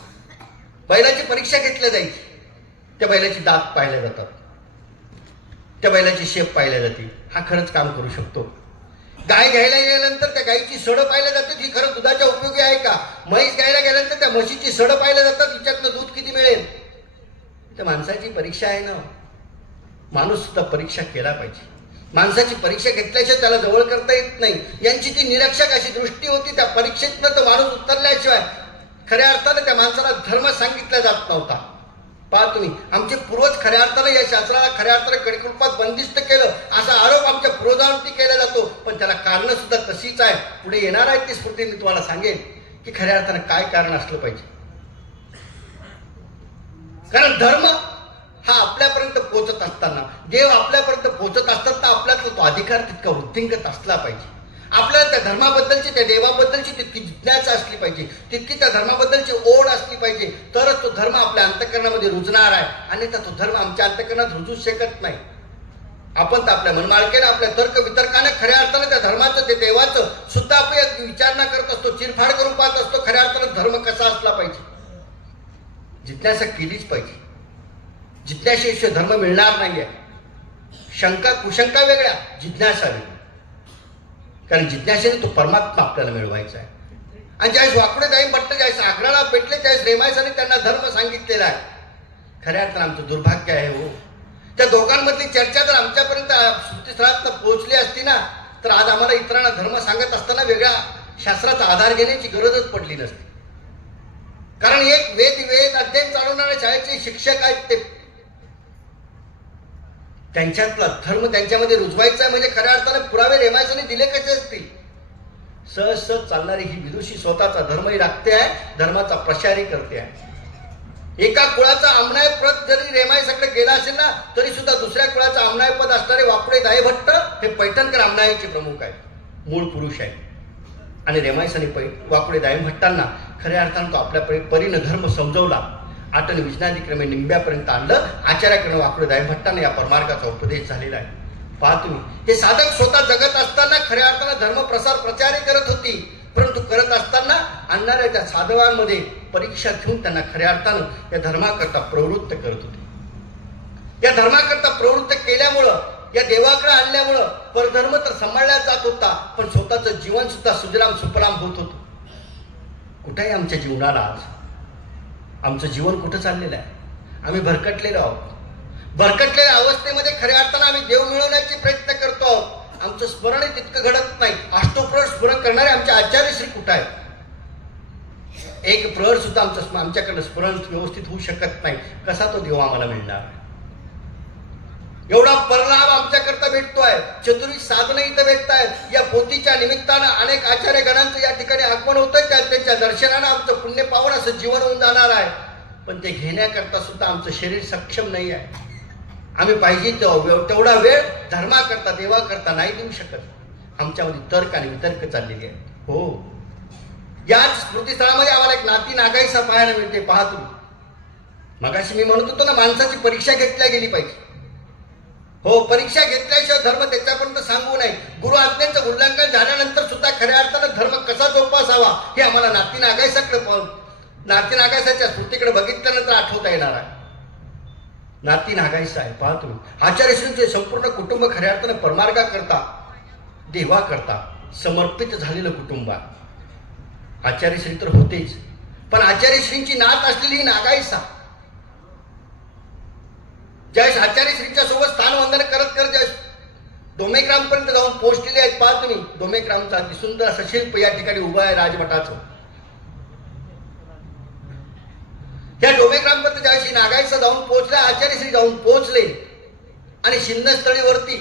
बैलाची परीक्षा घेतल्या जायची. त्या बैलाची दात पाहिल्या जातात, त्या बैलाची शेप पाहिल्या जाते, हा खरंच काम करू शकतो. गाय घ्यायला गेल्यानंतर त्या गायीची सडं पाहिल्या जातात, ही खरं दुधाच्या उपयोगी आहे का? म्हैस घ्यायला गेल्यानंतर त्या म्हशीची सडं पाहिल्या जातात, हिच्यातनं दूध किती मिळेल. त्या माणसाची परीक्षा आहे ना. माणूस सुद्धा परीक्षा केला पाहिजे. माणसाची परीक्षा घेतल्याशिवाय त्याला जवळ करता येत नाही. यांची ती निरीक्षक अशी दृष्टी होती, त्या परीक्षेतनं तो माणूस उतरल्याशिवाय खऱ्या अर्थाने त्या माणसाला धर्म सांगितला जात नव्हता. पहा तुम्ही, आमचे पूर्वज खऱ्या अर्थाने या शास्त्राला खऱ्या अर्थाने कडिकृपात बंदिस्त केलं असा आरोप आमच्या पूर्वजांवरती केला जातो, पण त्याला कारण सुद्धा तशीच आहे. पुढे येणार आहे ती स्फूर्ती मी तुम्हाला सांगेन की खऱ्या अर्थाने काय कारण असलं पाहिजे. कारण धर्म हा आपल्यापर्यंत पोहोचत असताना, देव आपल्यापर्यंत पोहोचत असताना आपल्यातला तो अधिकार तितका वृद्धिंगत असला पाहिजे. आपल्याला त्या धर्माबद्दलची, त्या देवाबद्दलची तितकी जिज्ञासा असली पाहिजे, तितकी त्या धर्माबद्दलची ओढ असली पाहिजे, तरच तो धर्म आपल्या अंतःकरणामध्ये रुजणार आहे. अन्यथा तो धर्म आमच्या अंतःकरणात रुजूच शकत नाही. आपण तर आपल्या मनमाळकेने, आपल्या तर्क वितर्काने खऱ्या अर्थाने त्या धर्माचं, ते देवाचं सुद्धा आपण विचारणा करत असतो, चिरफाड करून पाहत असतो. खऱ्या अर्थाने धर्म कसा असला पाहिजे, जिज्ञासा केलीच पाहिजे. जिज्ञासेशिवाय धर्म मिळणार नाहीये. शंका कुशंका वेगळ्या, जिज्ञासा वेगळी. कारण जिज्ञासेने तो परमात्मा आपल्याला मिळवायचा आहे. आणि ज्यावेळेस वाकुडे दायभट्ट ज्यावेळेस आग्राला पेटले, त्यावेळेस रेमाईसाने त्यांना धर्म सांगितलेला आहे. खऱ्या अर्थानं आमचं दुर्भाग्य आहे हो. त्या दोघांमधली चर्चा जर आमच्यापर्यंत स्मृतीस्थळात पोहोचली असती ना, तर आज आम्हाला इतरांना धर्म सांगत असताना वेगळ्या शास्त्राचा आधार घेण्याची गरजच पडली नसती. कारण एक वेद अध्ययन चालवणाऱ्या शाळेचे शिक्षक आहेत, ते त्यांच्यातला धर्म त्यांच्यामध्ये रुजवायचा आहे. म्हणजे खऱ्या अर्थाने पुरावे रेमाईसाने दिले कसे असतील? सहज चालणारी ही विदुषी स्वतःचा धर्मही राखते आहे, धर्माचा प्रचारही करते आहे. एका कुळाचा आमनाय पद जरी रेमाईकडे गेला असेल ना, तरी सुद्धा दुसऱ्या कुळाचा आमनाय पद असणारे वाकुळे दाई भट्ट हे पैठणकर आमनायाचे प्रमुख आहेत, मूळ पुरुष आहेत. आणि रेमाईस आणि वाकुळे दाई भट्टांना खऱ्या अर्थानं तो आपल्या परीनं धर्म समजवला. आटन विजनादिक्रमे निंब्यापर्यंत आणलं. आचार्याकडे वाकुळे दाई भट्टांना या परमार्गाचा उपदेश झालेला आहे. पहा तुम्ही, हे साधक स्वतः जगत असताना खऱ्या अर्थानं धर्म प्रचारही करत होती, परंतु करत असताना आणणाऱ्या त्या साधवांमध्ये परीक्षा घेऊन त्यांना खऱ्या अर्थानं या धर्माकरता प्रवृत्त करत होते. या धर्माकरता प्रवृत्त केल्यामुळं, या देवाकडे आणल्यामुळं परधर्म तर सांभाळला जात होता, पण स्वतःचं जीवन सुद्धा सुजलाम सुफलाम होत होतं. कुठेही आमच्या जीवनाला आज आमचं जीवन कुठं चाललेलं आहे? आम्ही भरकटलेलो आहोत. भरकटलेल्या अवस्थेमध्ये खऱ्या अर्थानं आम्ही देव मिळवण्याचे प्रयत्न करतो आहोत. आमचं स्मरण तितकं घडत नाही. अष्टोप्रहर स्मरण करणारे आमचे आचार्य श्री कुठं आहेत? एक प्रहर सुद्धा आमच्याकडनं स्मरण व्यवस्थित होऊ शकत नाही. कसा तो देव आम्हाला मिळणार? एवढा परिणाम आमच्याकरता भेटतोय. चतुर्विध साधनं इथं भेटतायत. या पोथीच्या निमित्तानं अनेक आचार्य गणांचं या ठिकाणी आगमन होतंय. त्यांच्या दर्शनानं आमचं पुण्य पावन असं जीवन होऊन जाणार आहे. पण ते घेण्याकरता सुद्धा आमचं शरीर सक्षम नाही आहे. आम्ही पाहिजे तेवढा वेळ धर्माकरता देवाकरता नाही देऊ शकत. आमच्यामध्ये तर्क आणि वितर्क चाललेली आहे. हो, याच स्मृतीस्थळामध्ये आम्हाला एक नाती नागाईसा पाहायला मिळते. पहा तुम्ही, मगाशी मी म्हणत होतो ना, माणसाची परीक्षा घेतल्या गेली पाहिजे. हो, परीक्षा घेतल्याशिवाय धर्म त्याच्यापर्यंत सांगू नये. गुरु आज्ञेचं उल्लंघन झाल्यानंतर सुद्धा खऱ्या अर्थानं धर्म कसा जोपासावा हे आम्हाला नाती नागायसाकडे नाती नागायसाच्या स्मृतीकडे बघितल्यानंतर आठवता येणार आहे. नाती नागायसा आहे. पहा तुम्ही, आचार्यश्रींचे संपूर्ण कुटुंब खऱ्या अर्थानं परमार्गाकरता देवाकरता समर्पित झालेलं कुटुंब आहे. आचार्यश्री तर होतेच, पण आचार्यश्रींची नात असलेली नागायसा ज्यावेळेस आचार्यश्रींच्या सोबत स्थानवंदन करत करत ज्यावेळेस डोमेग्रामपर्यंत जाऊन पोहोचलेले आहेत. पहा तुम्ही, डोमेग्रामचा अति सुंदर असं शिल्प या ठिकाणी उभं आहे राजमठाचं. त्या डोमेग्रामपर्यंत ज्यावेळेस नागाईसा जाऊन पोहोचल्या, आचार्यश्री जाऊन पोहोचले आणि शिन्नस्थळीवरती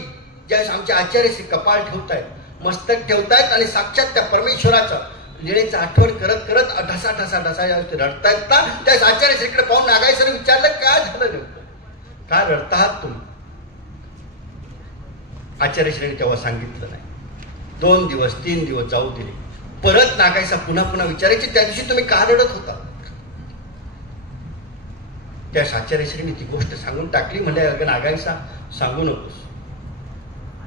ज्यावेळेस आमचे आचार्यश्री कपाळ ठेवतायत, मस्तक ठेवतायत आणि साक्षात त्या परमेश्वराचं लीळेचं आठवण करत करत ढसा ढसा ढसा ज्यावेळेस रडतायत ना, त्यावेळेस आचार्यश्रीकडे पाहून नागाईसाने विचारलं, काय झालं नेमकं, काय रडता आहात तुम्ही? आचार्यश्रीने तेव्हा सांगितलं नाही. 2 दिवस 3 दिवस जाऊ दिले. परत नागाईसा पुन्हा पुन्हा विचारायची, त्या दिवशी तुम्ही का रडत होता? त्या आचार्यश्रीने ती गोष्ट सांगून टाकली. म्हणजे अगं नागाईसा, सांगू नकोस,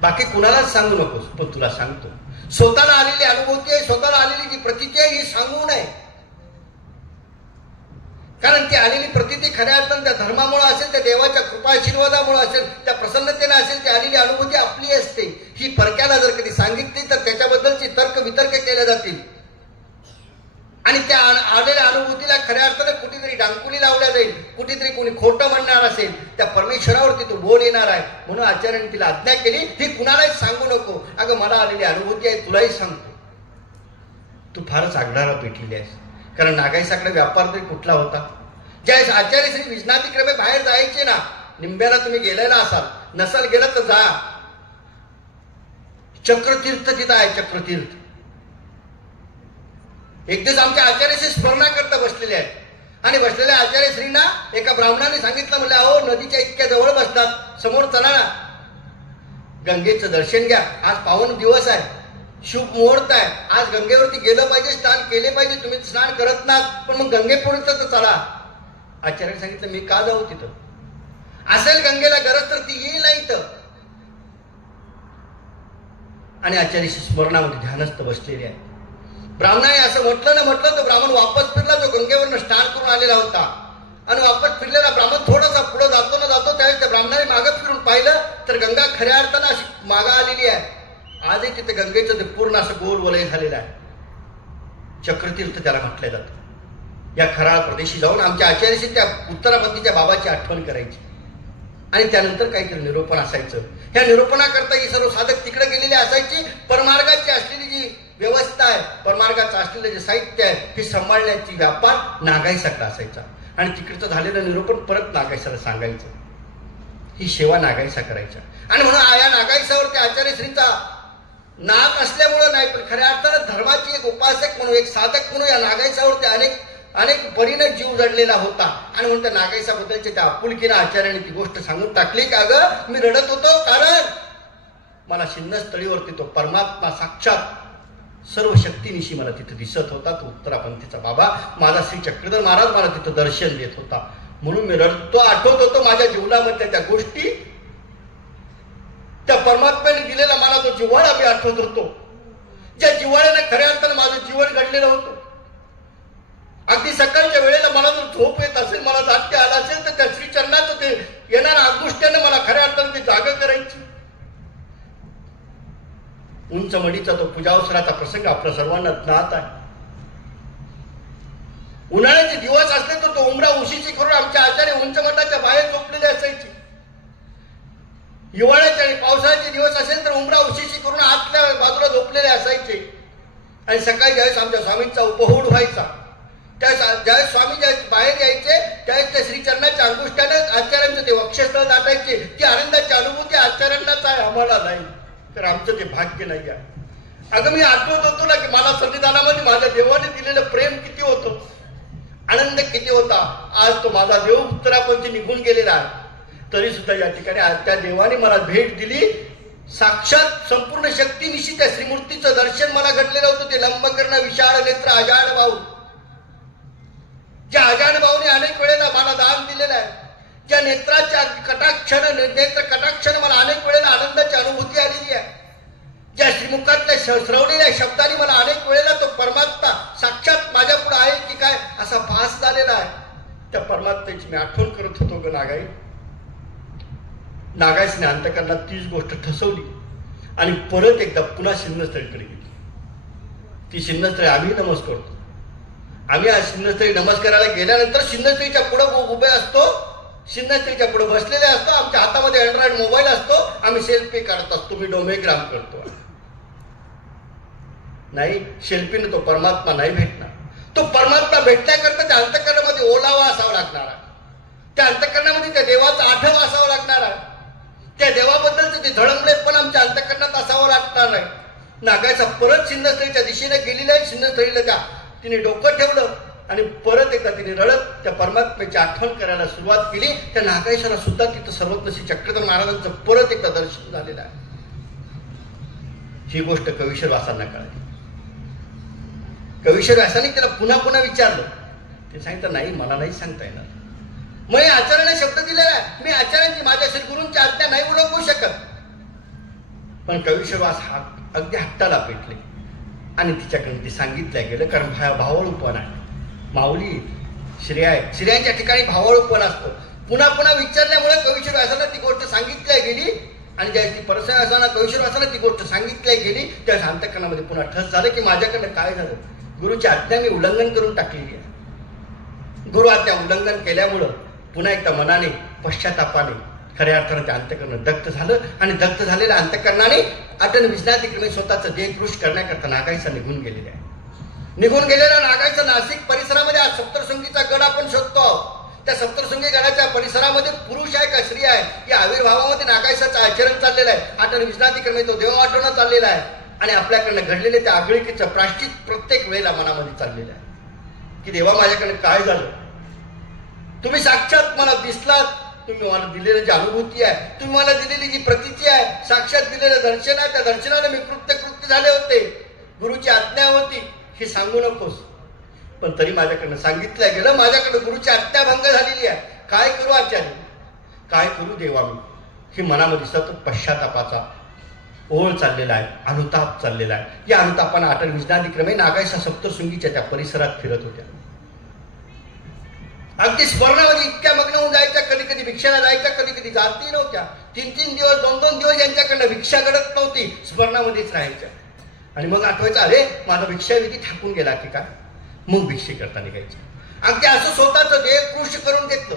बाकी कुणालाच सांगू नकोस, पण तुला सांगतो. स्वतःला आलेली अनुभूती आहे, स्वतःला आलेली जी प्रतीती आहे ही सांगू नये. कारण ती आलेली प्रतीती खऱ्या अर्थानं त्या धर्मामुळे असेल, त्या देवाच्या कृपा आशीर्वादामुळे असेल, त्या प्रसन्नतेने असेल, ती आलेली अनुभूती आपली असते. ही परक्याला जर कधी सांगितली तर त्याच्याबद्दलची तर्क वितर्क केले जातील आणि त्या आलेल्या अनुभूतीला खऱ्या अर्थानं कुठेतरी डांकुली लावल्या जाईल, कुठेतरी कोणी खोटं म्हणणार असेल, त्या परमेश्वरावरती तो बोल येणार आहे. म्हणून आचार्याने तिला आज्ञा केली, ही कुणालाही सांगू नको. अगं मला आलेली अनुभूती आहे, तुलाही सांगतो. तू फारच आगडाला पेटलेली आहेस. कारण नागाईसाकडे व्यापार तरी कुठला होता? ज्यावेळेस आचार्यश्री विजनातिक्रमे बाहेर जायचे ना, निंब्याला तुम्ही गेलेला असाल, नसाल गेला तर जा. चक्रतीर्थ तिथं आहे, चक्रतीर्थ. एक दिवस आमच्या आचार्यश्री स्मरणाकरता बसलेले आहेत आणि बसलेल्या आचार्यश्रींना एका ब्राह्मणाने सांगितलं, म्हणलं अहो नदीच्या इतक्या जवळ बसतात, समोर चला ना, गंगेचं दर्शन घ्या. आज पावन दिवस आहे, शुभ मुहूर्त आहे, आज गंगेवरती गेलं पाहिजे, स्नान केले पाहिजे. तुम्ही स्नान करत नात, पण मग गंगेपुढे तर चला. आचार्याने सांगितलं, मी का जाऊ तिथं? असेल गंगेला गरज तर ती येईल नाही तर. आणि आचार्यश्री स्मरणामध्ये ध्यानस्थ बसलेले आहे. ब्राह्मणाने असं म्हटलं तर ब्राह्मण वापस फिरला, जो गंगेवरनं स्नान करून आलेला होता. आणि वापस फिरलेला ब्राह्मण थोडासा पुढे जातो त्यावेळेस त्या ब्राह्मणाने मागं फिरून पाहिलं तर गंगा खऱ्या अर्थानं अशी मागं आलेली आहे. आजही तिथे गंगेचं ते पूर्ण असं गोल वलय झालेलं आहे. चक्रतीर्थ त्याला म्हटलं जातं. या खराळ प्रदेशी जाऊन आमच्या आचार्यशी त्या उत्तरापंथीच्या बाबाची आठवण करायची आणि त्यानंतर काहीतरी निरूपण असायचं. ह्या निरूपणाकरता ही सर्व साधक तिकडे गेलेले असायची. परमार्गाची असलेली जी व्यवस्था आहे, परमार्गाचं असलेलं जे साहित्य आहे, हे सांभाळण्याची व्यापार नागाईसाकडे असायचा आणि तिकडचं झालेलं निरूपण परत नागाईसाला सांगायचं. ही सेवा नागाईसा करायच्या. आणि म्हणून या नागाईसावरती आचार्यश्रींचा नाक असल्यामुळं नाही, पण खऱ्या अर्थानं धर्माची एक उपासक म्हणून, एक साधक म्हणून या नागाईसावरती अनेक अनेक परीने जीव जडलेला होता. आणि म्हणून त्या नागाईसाबद्दलच्या त्या आपुलकीनं आचार्याने ती गोष्ट सांगून टाकली की अगं मी रडत होतो कारण मला शिन्नस्थळीवरती तो परमात्मा साक्षात सर्व शक्तीनिशी मला तिथं दिसत होता. तो उत्तरापंथीचा बाबा माझा श्री चक्रधर महाराज मला तिथं दर्शन देत होता. म्हणून मी रडतो, आठवत होतो माझ्या जीवनामधल्या त्या गोष्टी, त्या परमात्म्याने दिलेला मला तो जिव्हाळा मी आठवत होतो, ज्या जिव्हाळ्याने खऱ्या अर्थानं माझं जीवन घडलेलं होतं. अगदी सकाळच्या वेळेला मला जर झोप येत असेल, मला जागते आला असेल तर त्या श्रीचरणाचं ते येणाऱ्या आगुष्ट्याने मला खऱ्या अर्थानं ते जागा करायची. उंच मडीचा तो पूजावसराचा प्रसंग आपल्या सर्वांना ज्ञात आहे. उन्हाळ्याचे दिवस असले तर तो उमरा उशीची करून आमच्या आचार्य उंच मठाच्या बाहेर झोपलेले असायचे. हिवाळ्याचे आणि पावसाळ्याचे दिवस असेल तर उमरा उशीची करून आतल्या बाजूला झोपलेले असायचे. आणि सकाळी ज्यावेळेस आमच्या स्वामींचा उपहोड व्हायचा, ज्यावेळेस स्वामी ज्यावेळेस बाहेर यायचे त्यावेळेस त्या श्रीचरणाच्या अंगुष्ठाने आचार्यांचं ते वक्षस्थळ दाटायचे. ती आनंदाची अनुभूती आचार्यांनाच आहे, आम्हाला नाही. तर आमचं ते भाग्य नाही आहे. अगं मी आठवत होतो ना की मला संविधानामध्ये माझ्या देवाने दिलेलं प्रेम किती होतं, आनंद किती होता. आज तो माझा देव उत्तरापंथी निघून गेलेला आहे, तरी सुद्धा या ठिकाणी आज त्या देवाने मला भेट दिली. साक्षात संपूर्ण शक्तीनिशी त्या श्रीमूर्तीचं दर्शन मला घडलेलं होतं. ते लंबकर्ण विशाळ नेत्र अजाड भाऊ, ज्या अजाड भाऊने अनेक वेळेला मला दान दिलेलं आहे, ज्या नेत्राच्या नेत्र कटाक्षाने मला अनेक वेळेला आनंदाची अनुभूती आलेली आहे, ज्या श्रीमुखातल्या श्रवलेल्या शब्दांनी मला अनेक वेळेला तो परमात्मा साक्षात माझ्या पुढे आहे की काय असा भास झालेला आहे. त्या परमात्म्याची मी आठवण करत होतो ग नागाई. नागाईसने अंतकरणात तीच गोष्ट ठसवली आणि परत एकदा पुन्हा शिन्नस्थळीकडे गेली. ती शिन्नस्थळी आम्ही नमस्कार करतो. आम्ही आज शिन्नस्थळी नमस्काराला गेल्यानंतर शिन्नस्थळीच्या पुढे उभे असतो, शिन्नस्थळीच्या पुढे बसलेले असतो, आमच्या हातामध्ये अँड्रॉइड मोबाईल असतो, आम्ही सेल्फी काढत असतो, मी डोमेग्राम करतो. नाही, सेल्फीने तो परमात्मा नाही भेटणार. तो परमात्मा भेटण्याकरता त्या अंतकरणामध्ये ओलावा असावा लागणार आहे, त्या अंतकरणामध्ये त्या देवाचा आठव असावा लागणार आहे, त्या देवाबद्दलचं ते धडमलेपण आमच्या अंतकरणात असावं लागणार आहे. नागायचा परत शिन्नस्थळीच्या दिशेने गेलेला आहे. शिन्नस्थळीला त्या तिने डोकं ठेवलं आणि परत एकदा तिने रडत त्या परमात्म्याची आठवण करायला सुरुवात केली. त्या नागायशाला सुद्धा तिथं सर्वज्ञ श्री चक्रधर महाराजांचं परत एकदा दर्शन झालेलं आहे. ही गोष्ट कवीश्वर व्यासांना कळली. कवीश्वर व्यासाने त्याला पुन्हा पुन्हा विचारलं. ते सांगितलं नाही, मला नाही सांगता येणार. मग आचार्याने शब्द दिलेला आहे, मी आचार्यांची माझ्या श्री गुरूंची आज्ञा नाही उल्लंघू शकत. पण कवीश्वर व्यास अगदी हट्टाला पेटले आणि तिच्याकडे ते सांगितलं गेलं. कारण भावळूपण आहे, माऊली श्रेय आहे, श्रेयांच्या ठिकाणी भावळूपण असतं. पुन्हा पुन्हा विचारल्यामुळे कवीश्वर व्यासाला ती गोष्ट सांगितल्या गेली आणि ज्यावेळेस ती परसय व्यासाला कवीश्वर व्यासाला ती गोष्ट सांगितल्या गेली त्यावेळेस अंतःकरणामध्ये पुन्हा ठस झालं की माझ्याकडनं काय झालं, गुरुची आज्ञा मी उल्लंघन करून टाकलेली आहे. गुरु आज्ञा उल्लंघन केल्यामुळं पुन्हा एकदा मनाने पश्चातापाने खऱ्या अर्थानं ते अंतःकरण दग्ध झालं आणि दग्ध झालेल्या अंतःकरणाने अटन विष्णातिक्रमे स्वतःचं देहकृश करण्याकरता नागाईचा निघून गेलेला आहे. निघून गेलेला नागाईचा नाशिक परिसरामध्ये आज सप्तशृंगीचा गड आपण शोधतो. त्या सप्तशृंगी गडाच्या परिसरामध्ये पुरुष आहे का स्त्री आहे या आविर्भावामध्ये नागाईचं आचरण चाललेलं आहे. अटन विष्णातिक्रमे तो देव आठवणं चाललेला आहे आणि आपल्याकडनं घडलेले त्या आगळीकीचं प्राश्चित प्रत्येक वेळेला मनामध्ये चाललेलं आहे की देवा माझ्याकडे काय झालं, तुम्ही साक्षात मला दिसलात, तुम्ही मला दिलेली जी अनुभूती आहे, तुम्ही मला दिलेली जी प्रतीची आहे, साक्षात दिलेलं दर्शन आहे, त्या दर्शनाने मी कृत्य झाले होते, गुरुची आज्ञा होती हे सांगू नकोस. पण तरी माझ्याकडनं सांगितलं गेलं, माझ्याकडे गुरुची आज्ञाभंग झालेली आहे. काय करू आचार्य, काय करू देवा मी, ही मनामध्ये सतत पश्चातापाचा ओळ चाललेला आहे, अनुताप चाललेला आहे. या अनुतापानं अटल विष्णादिक्रमे नागाईच्या सप्तशृंगीच्या त्या परिसरात फिरत होत्या. अगदी स्मरणामध्ये इतक्या मग्न होऊन जायच्या, कधी कधी भिक्षाला जायच्या, कधी कधी जाती नव्हत्या. 3-3 दिवस 2-2 दिवस यांच्याकडनं भिक्षा घडत नव्हती, स्मरणामध्येच राहायच्या. आणि मग आठवायचं अरे माझा भिक्षाविधी ठाकून गेला की काय, मग भिक्षे करता निघायचे. अगदी असं स्वतःचं देह कृश करून घेतलं.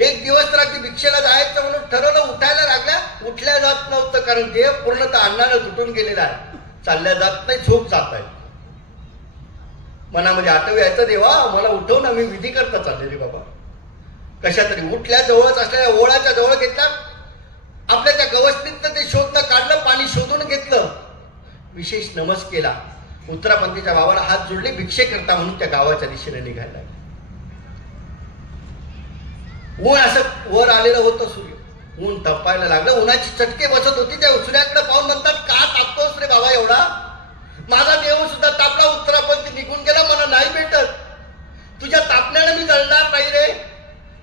एक दिवस तर अगदी भिक्षेला जायचं म्हणून ठरवलं, उठायला लागल्या, उठल्या जात नव्हतं कारण देह पूर्णतः अन्नानं तुटून गेलेला आहे, चालल्या जात नाही, झोप जात आहे. मनामध्ये आठव यायचं देवा मला उठव ना, मी विधी करता चालले रे बाबा. कशा तरी उठल्या, जवळच असलेल्या ओळाच्या जवळ घेतला, आपल्या त्या गवसणीतनं ते शोधणं काढलं, पाणी शोधून घेतलं, विशेष नमस केला उत्तरापंथीच्या बाबाला हात जोडले, भिक्षे करता म्हणून त्या गावाच्या दिशेने निघायला लागले. ऊन असं वर आलेलं होतं, सूर्य ऊन तपायला लागलं, उन्हाची चटके बसत होती. त्या सूर्याकडे पाहून म्हणतात, का तापतोस रे बाबा एवढा? माझा देव सुद्धा तापला, उत्तरापंथी निघून गेला, मला नाही भेटत. तुझ्या तापण्याने मी जळणार नाही रे,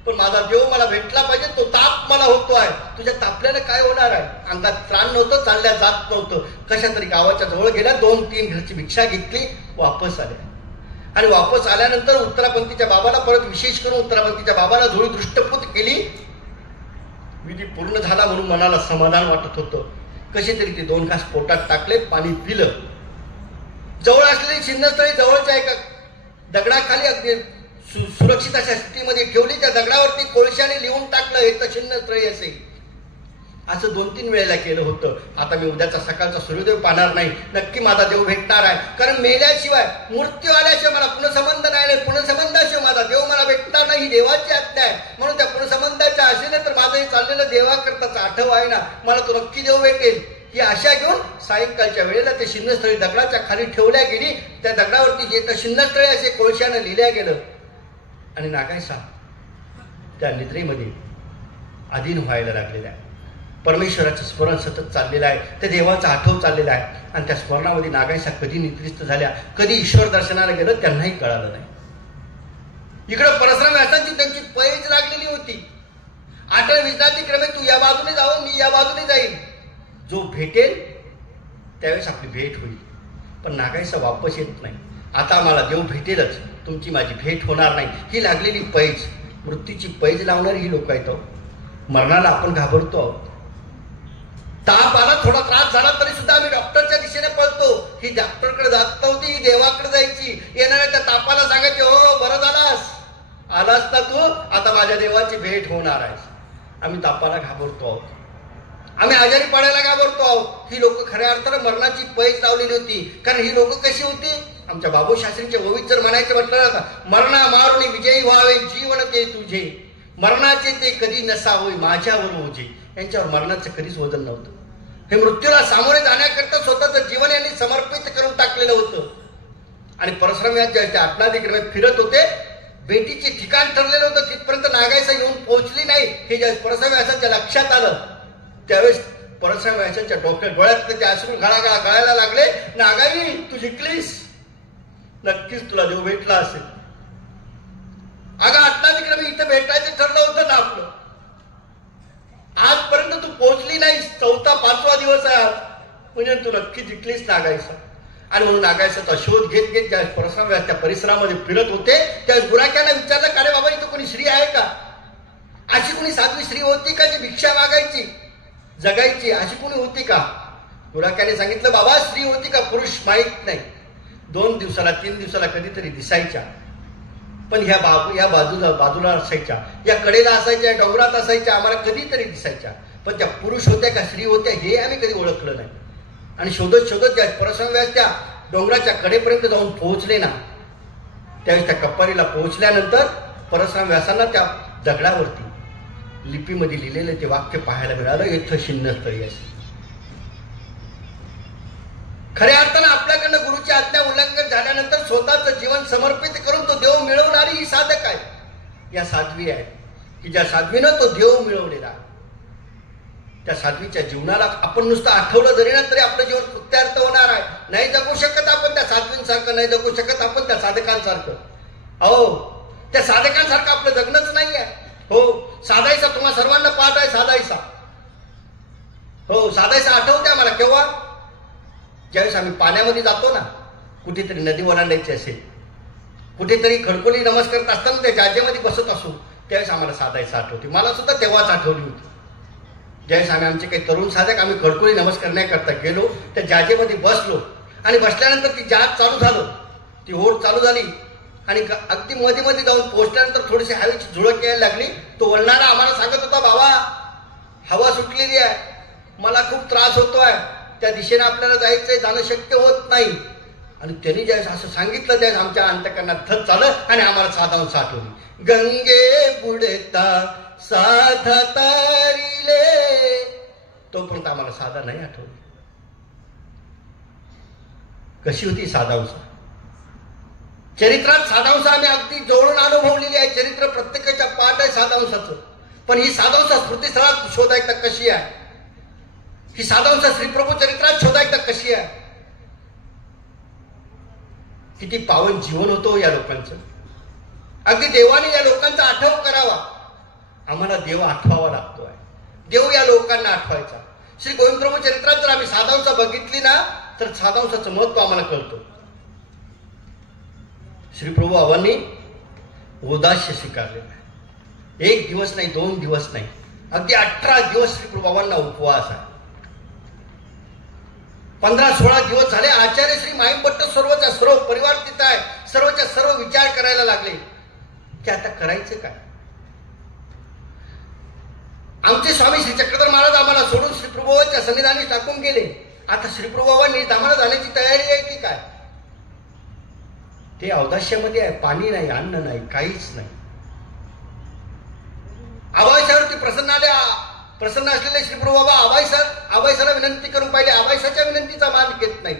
पण माझा देव मला भेटला पाहिजे, तो ताप मला होतो आहे. तुझ्या तापल्याने काय होणार आहे? अंगात त्राण नव्हतं, चालल्या जात नव्हतं. कशा तरी गावाच्या जवळ गेल्या, 2-3 घरची भिक्षा घेतली, वापस आल्या. आणि वापस आल्यानंतर उत्तरापंथीच्या बाबाला परत विशेष करून उत्तरापंथीच्या बाबाला थोडी दृष्टपूत केली. विधी पूर्ण झाला म्हणून मनाला समाधान वाटत होतं. कसे तरी ते 2 घास पोटात टाकले, पाणी पिलं. जवळ असलेली शिन्नस्थळी जवळच्या एका दगडाखाली अगदी सुरक्षित अशा स्थितीमध्ये ठेवली. त्या दगडावरती कोळशाने लिहून टाकलं, हे तर शिन्नस्थळी असेल. असं 2-3 वेळेला केलं होतं. आता मी उद्याचा सकाळचा सूर्योदय पाहणार नाही, नक्की माझा देव भेटणार आहे. कारण मेल्याशिवाय, मृत्यू आल्याशिवाय मला पुनःसंबंध नाही, पुनःसंबंधाशिवाय माझा देव मला भेटणार नाही, ही देवाची आज्ञा आहे. म्हणून त्या पुनःसंबंधाच्या आशेने तर माझं हे चाललेलं देवाकरताच आठव आहे ना, मला तो नक्की देव भेटेल ही आशा घेऊन सायंकाळच्या वेळेला ते शिन्नस्थळी दगडाच्या खाली ठेवल्या गेली. त्या दगडावरती जे तर शिन्नस्थळी असे कोळशानं लिहिल्या गेलं. आणि नागायसा त्या निद्रेमध्ये अधीन व्हायला लागलेला आहे. परमेश्वराचं स्मरण सतत चाललेलं आहे, त्या देवाचा आठव चाललेला आहे. आणि त्या स्मरणामध्ये नागायसा कधी निद्रिस्त झाल्या, कधी ईश्वर दर्शनाला गेलं त्यांनाही कळालं नाही. इकडं परशुराम व्यासांची त्यांची पैज लागलेली होती. 8व्या विश्रांतीक्रमे तू या बाजूने जावं, मी या बाजूने जाईल, जो भेटेल त्यावेळेस आपली भेट होईल. पण नागायसा वापस येत नाही. आता मला देव भेटेलच, तुमची माझी भेट होणार नाही, ही लागलेली पैज, मृत्यूची पैज लावणारी ही लोक आहेत. मरणाला आपण घाबरतो आहोत. ताप आला, थोडा त्रास झाला तरी सुद्धा आम्ही डॉक्टरच्या दिशेने पळतो. ही डॉक्टरकडे जात नव्हती, ही देवाकडे जायची. येणाऱ्या त्या तापाला सांगायचे, हो बरं झालास, आलास ना तू, आता माझ्या देवाची भेट होणार आहे. आम्ही तापाला घाबरतो आहोत, आम्ही आजारी पडायला घाबरतो आहोत. ही लोक खऱ्या अर्थानं मरणाची पैज लावलेली होती. कारण ही लोक कशी होती? आमच्या बाबू शास्त्रींच्या ओवीत जर म्हणायचं म्हटलं ना, मरणा मारुनी विजयी व्हावे जीवन ते तुझे, मरणाचे ते कधी नसावे माझ्यावर ओझे. यांच्यावर मरणाचं कधीच वजन नव्हतं. हे मृत्यूला सामोरे जाण्याकरता स्वतःचं जीवन यांनी समर्पित करून टाकलेलं होतं. आणि परशुराम यांच्या आत्माधिक्रमे फिरत होते. भेटीचे ठिकाण ठरलेलं होतं, तिथपर्यंत नागायसा येऊन पोहोचली नाही. हे ज्या परशुराम व्यासांच्या लक्षात आलं, त्यावेळेस परशुराम व्यासांच्या डोक्यात डोळ्यात ते अश्रू गळागळा गळायला लागले. नागाई तू जिंकलीस, नक्कीच तुला देव भेटला असेल. अगं आत्माधिक्रमे इथं भेटायचं ठरलं होतं ना आपलं, आजपर्यंत तू पोहोचली नाहीस, 4था-5वा दिवस आहे आज, म्हणजे तू नक्की जिंकलीस नागायसा. आणि म्हणून नागायसाचा शोध घेत घेत ज्या परशुराम व्यास त्या परिसरामध्ये फिरत होते, त्यावेळेस गुराख्याने विचारलं, का रे बाबा इथं कोणी स्त्री आहे का? अशी कोणी साध्वी स्त्री होती का जी भिक्षा मागायची, जगायची, अशी कोणी होती का? गुराख्याने सांगितलं, बाबा स्त्री होती का पुरुष माहित नाही, 2 दिवसाला 3 दिवसाला कधीतरी दिसायच्या, पण ह्या बाजूला असायच्या, या कडेला असायच्या, डोंगरात असायच्या, आम्हाला कधीतरी दिसायच्या. पण त्या पुरुष होत्या का स्त्री होत्या हे आम्ही कधी ओळखलं नाही. आणि शोधत शोधत ज्या परशुराम व्यास त्या डोंगराच्या कडेपर्यंत जाऊन पोहोचले ना, त्यावेळेस त्या कप्पारीला पोहोचल्यानंतर परशुराम व्यासांना त्या दगडावरती लिपीमध्ये लिहिलेलं ते वाक्य पाहायला मिळालं, येथं शिन्नस्थळी असे. खऱ्या अर्थानं आपल्याकडनं गुरुची आज्ञा उल्लंघन झाल्यानंतर स्वतःचं जीवन समर्पित करून तो देव मिळवणारी ही साधक आहे, या साध्वी आहे की ज्या साध्वीनं तो देव मिळवलेला. त्या साध्वीच्या जीवनाला आपण नुसतं आठवलं जरी ना तरी आपलं जीवन कृत्यार्थ होणार आहे. नाही जगू शकत आपण त्या साध्वींसारखं, नाही जगू शकत आपण त्या साधकांसारखं. अहो त्या साधकांसारखं आपलं जगणंच नाही आहे. हो साधायचा तुम्हाला सर्वांना पाठ आहे, साधायचा. हो साधायचा आठवते आम्हाला केव्हा? ज्यावेळेस आम्ही पाण्यामध्ये जातो ना, कुठेतरी नदी ओलांडायची असेल, कुठेतरी खडकोली नमस्कार करत असताना त्या जाजेमध्ये बसत असू, त्यावेळेस आम्हाला साधायचं आठवते. मला सुद्धा तेव्हाच आठवली होती. ज्यावेळेस आमचे काही तरुण साधक आम्ही खडकोली नमस्कार करण्याकरता गेलो, त्या जाजेमध्ये बसलो आणि बसल्यानंतर ती जाज चालू झालं, ती ओढ चालू झाली आणि अगदी मध्ये मध्ये जाऊन पोहोचल्यानंतर थोडीशी हवेची झुळक यायला लागली. तो वळणारा आम्हाला सांगत होता, बाबा हवा सुटलेली आहे, मला खूप त्रास होतोय, त्या दिशेने आपल्याला जायचंय, जाणं शक्य होत नाही. आणि त्यांनी ज्यावेळेस असं सांगितलं त्यावेळेस आमच्या अंतकरणात थत झालं आणि आम्हाला साधावून साठवली. गंगे बुडता साधा तारिले, तोपर्यंत आम्हाला साधा नाही आठवली. कशी होती साधांसा? चरित्रात साधांसा आम्ही अगदी जवळून अनुभवलेली आहे. चरित्र प्रत्येकाच्या पाठ आहे साधांसाचं. पण ही साधांसा स्मृतिस्थळात शोधा एकदा कशी आहे? ही साधांसा श्रीप्रभू चरित्रात शोधा एकदा कशी आहे? किती पावन जीवन होतं या लोकांचं. अगदी देवाने या लोकांचा आठव करावा. आम्हाला देव आठवावा लागतो आहे. देव या लोकांना आठवायचा. श्री गोविंदप्रभू चरित्रात जर आम्ही साधांसा बघितली ना तर साधांसाचं महत्व आम्हाला कळतं. श्रीप्रभू आवांनी औदास्य स्वीकारलेला आहे. 1 दिवस नाही, 2 दिवस नाही, अगदी 18 दिवस श्रीप्रभू आवांना उपवास आहे. 15-16 दिवस झाले. आचार्य श्री माईंभट्ट सर्वच्या सर्व परिवार तिथं आहे. सर्वच्या सर्व विचार करायला लागले की आता करायचं काय. आमचे स्वामी श्री चक्रधर महाराज आम्हाला सोडून श्रीप्रभूच्या सन्निधानी टाकून गेले. आता श्रीप्रभूंनी धामाला जाण्याची तयारी आहे की काय? ते औदास्यामध्ये आहे. पाणी नाही, अन्न नाही, काहीच नाही. आबाईसावरती प्रसन्न असलेले श्रीप्रभू बाबा आबाईसाला विनंती करून पाहिले. आबाईसाच्या विनंतीचा मान घेत नाही.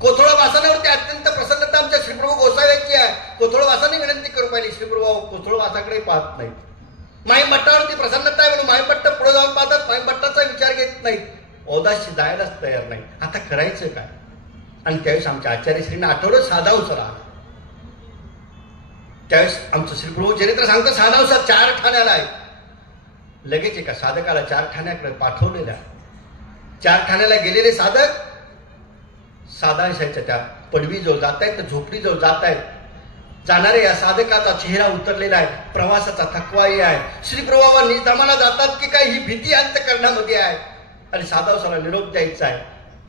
कोथोळा वासनावरती अत्यंत प्रसन्नता आमच्या श्रीप्रभू गोसाव्याची आहे. कोथोळ वासाने विनंती करून पाहिली. श्रीप्रभू कोथोळ वासाकडे पाहत नाहीत. माईभट्टावरती प्रसन्नता आहे म्हणून माईभट्ट पुढे जाऊन पाहतात. माईभट्टाचा विचार घेत नाहीत. औदास्य जायलाच तयार नाही. आता करायचं काय? आणि त्यावेळेस आमच्या आचार्यश्रींना आठवलं साधांसा राहिला. त्यावेळेस आमचं श्रीप्रभू चरित्र सांगतं साधांसा 4 ठाण्याला आहे. लगेच एका साधकाला 4 ठाण्याकडे पाठवलेला आहे. 4 ठाण्याला गेलेले साधक साधांशाच्या त्या पडवीजवळ जात आहेत, झोपडीजवळ जात आहेत. जाणारे या साधकाचा चेहरा उतरलेला आहे. प्रवासाचा थकवाही आहे. श्रीप्रभू निधामाला जातात की काय ही भीती अंतःकरणामध्ये आहे. आणि साधांसाला निरोप द्यायचा आहे.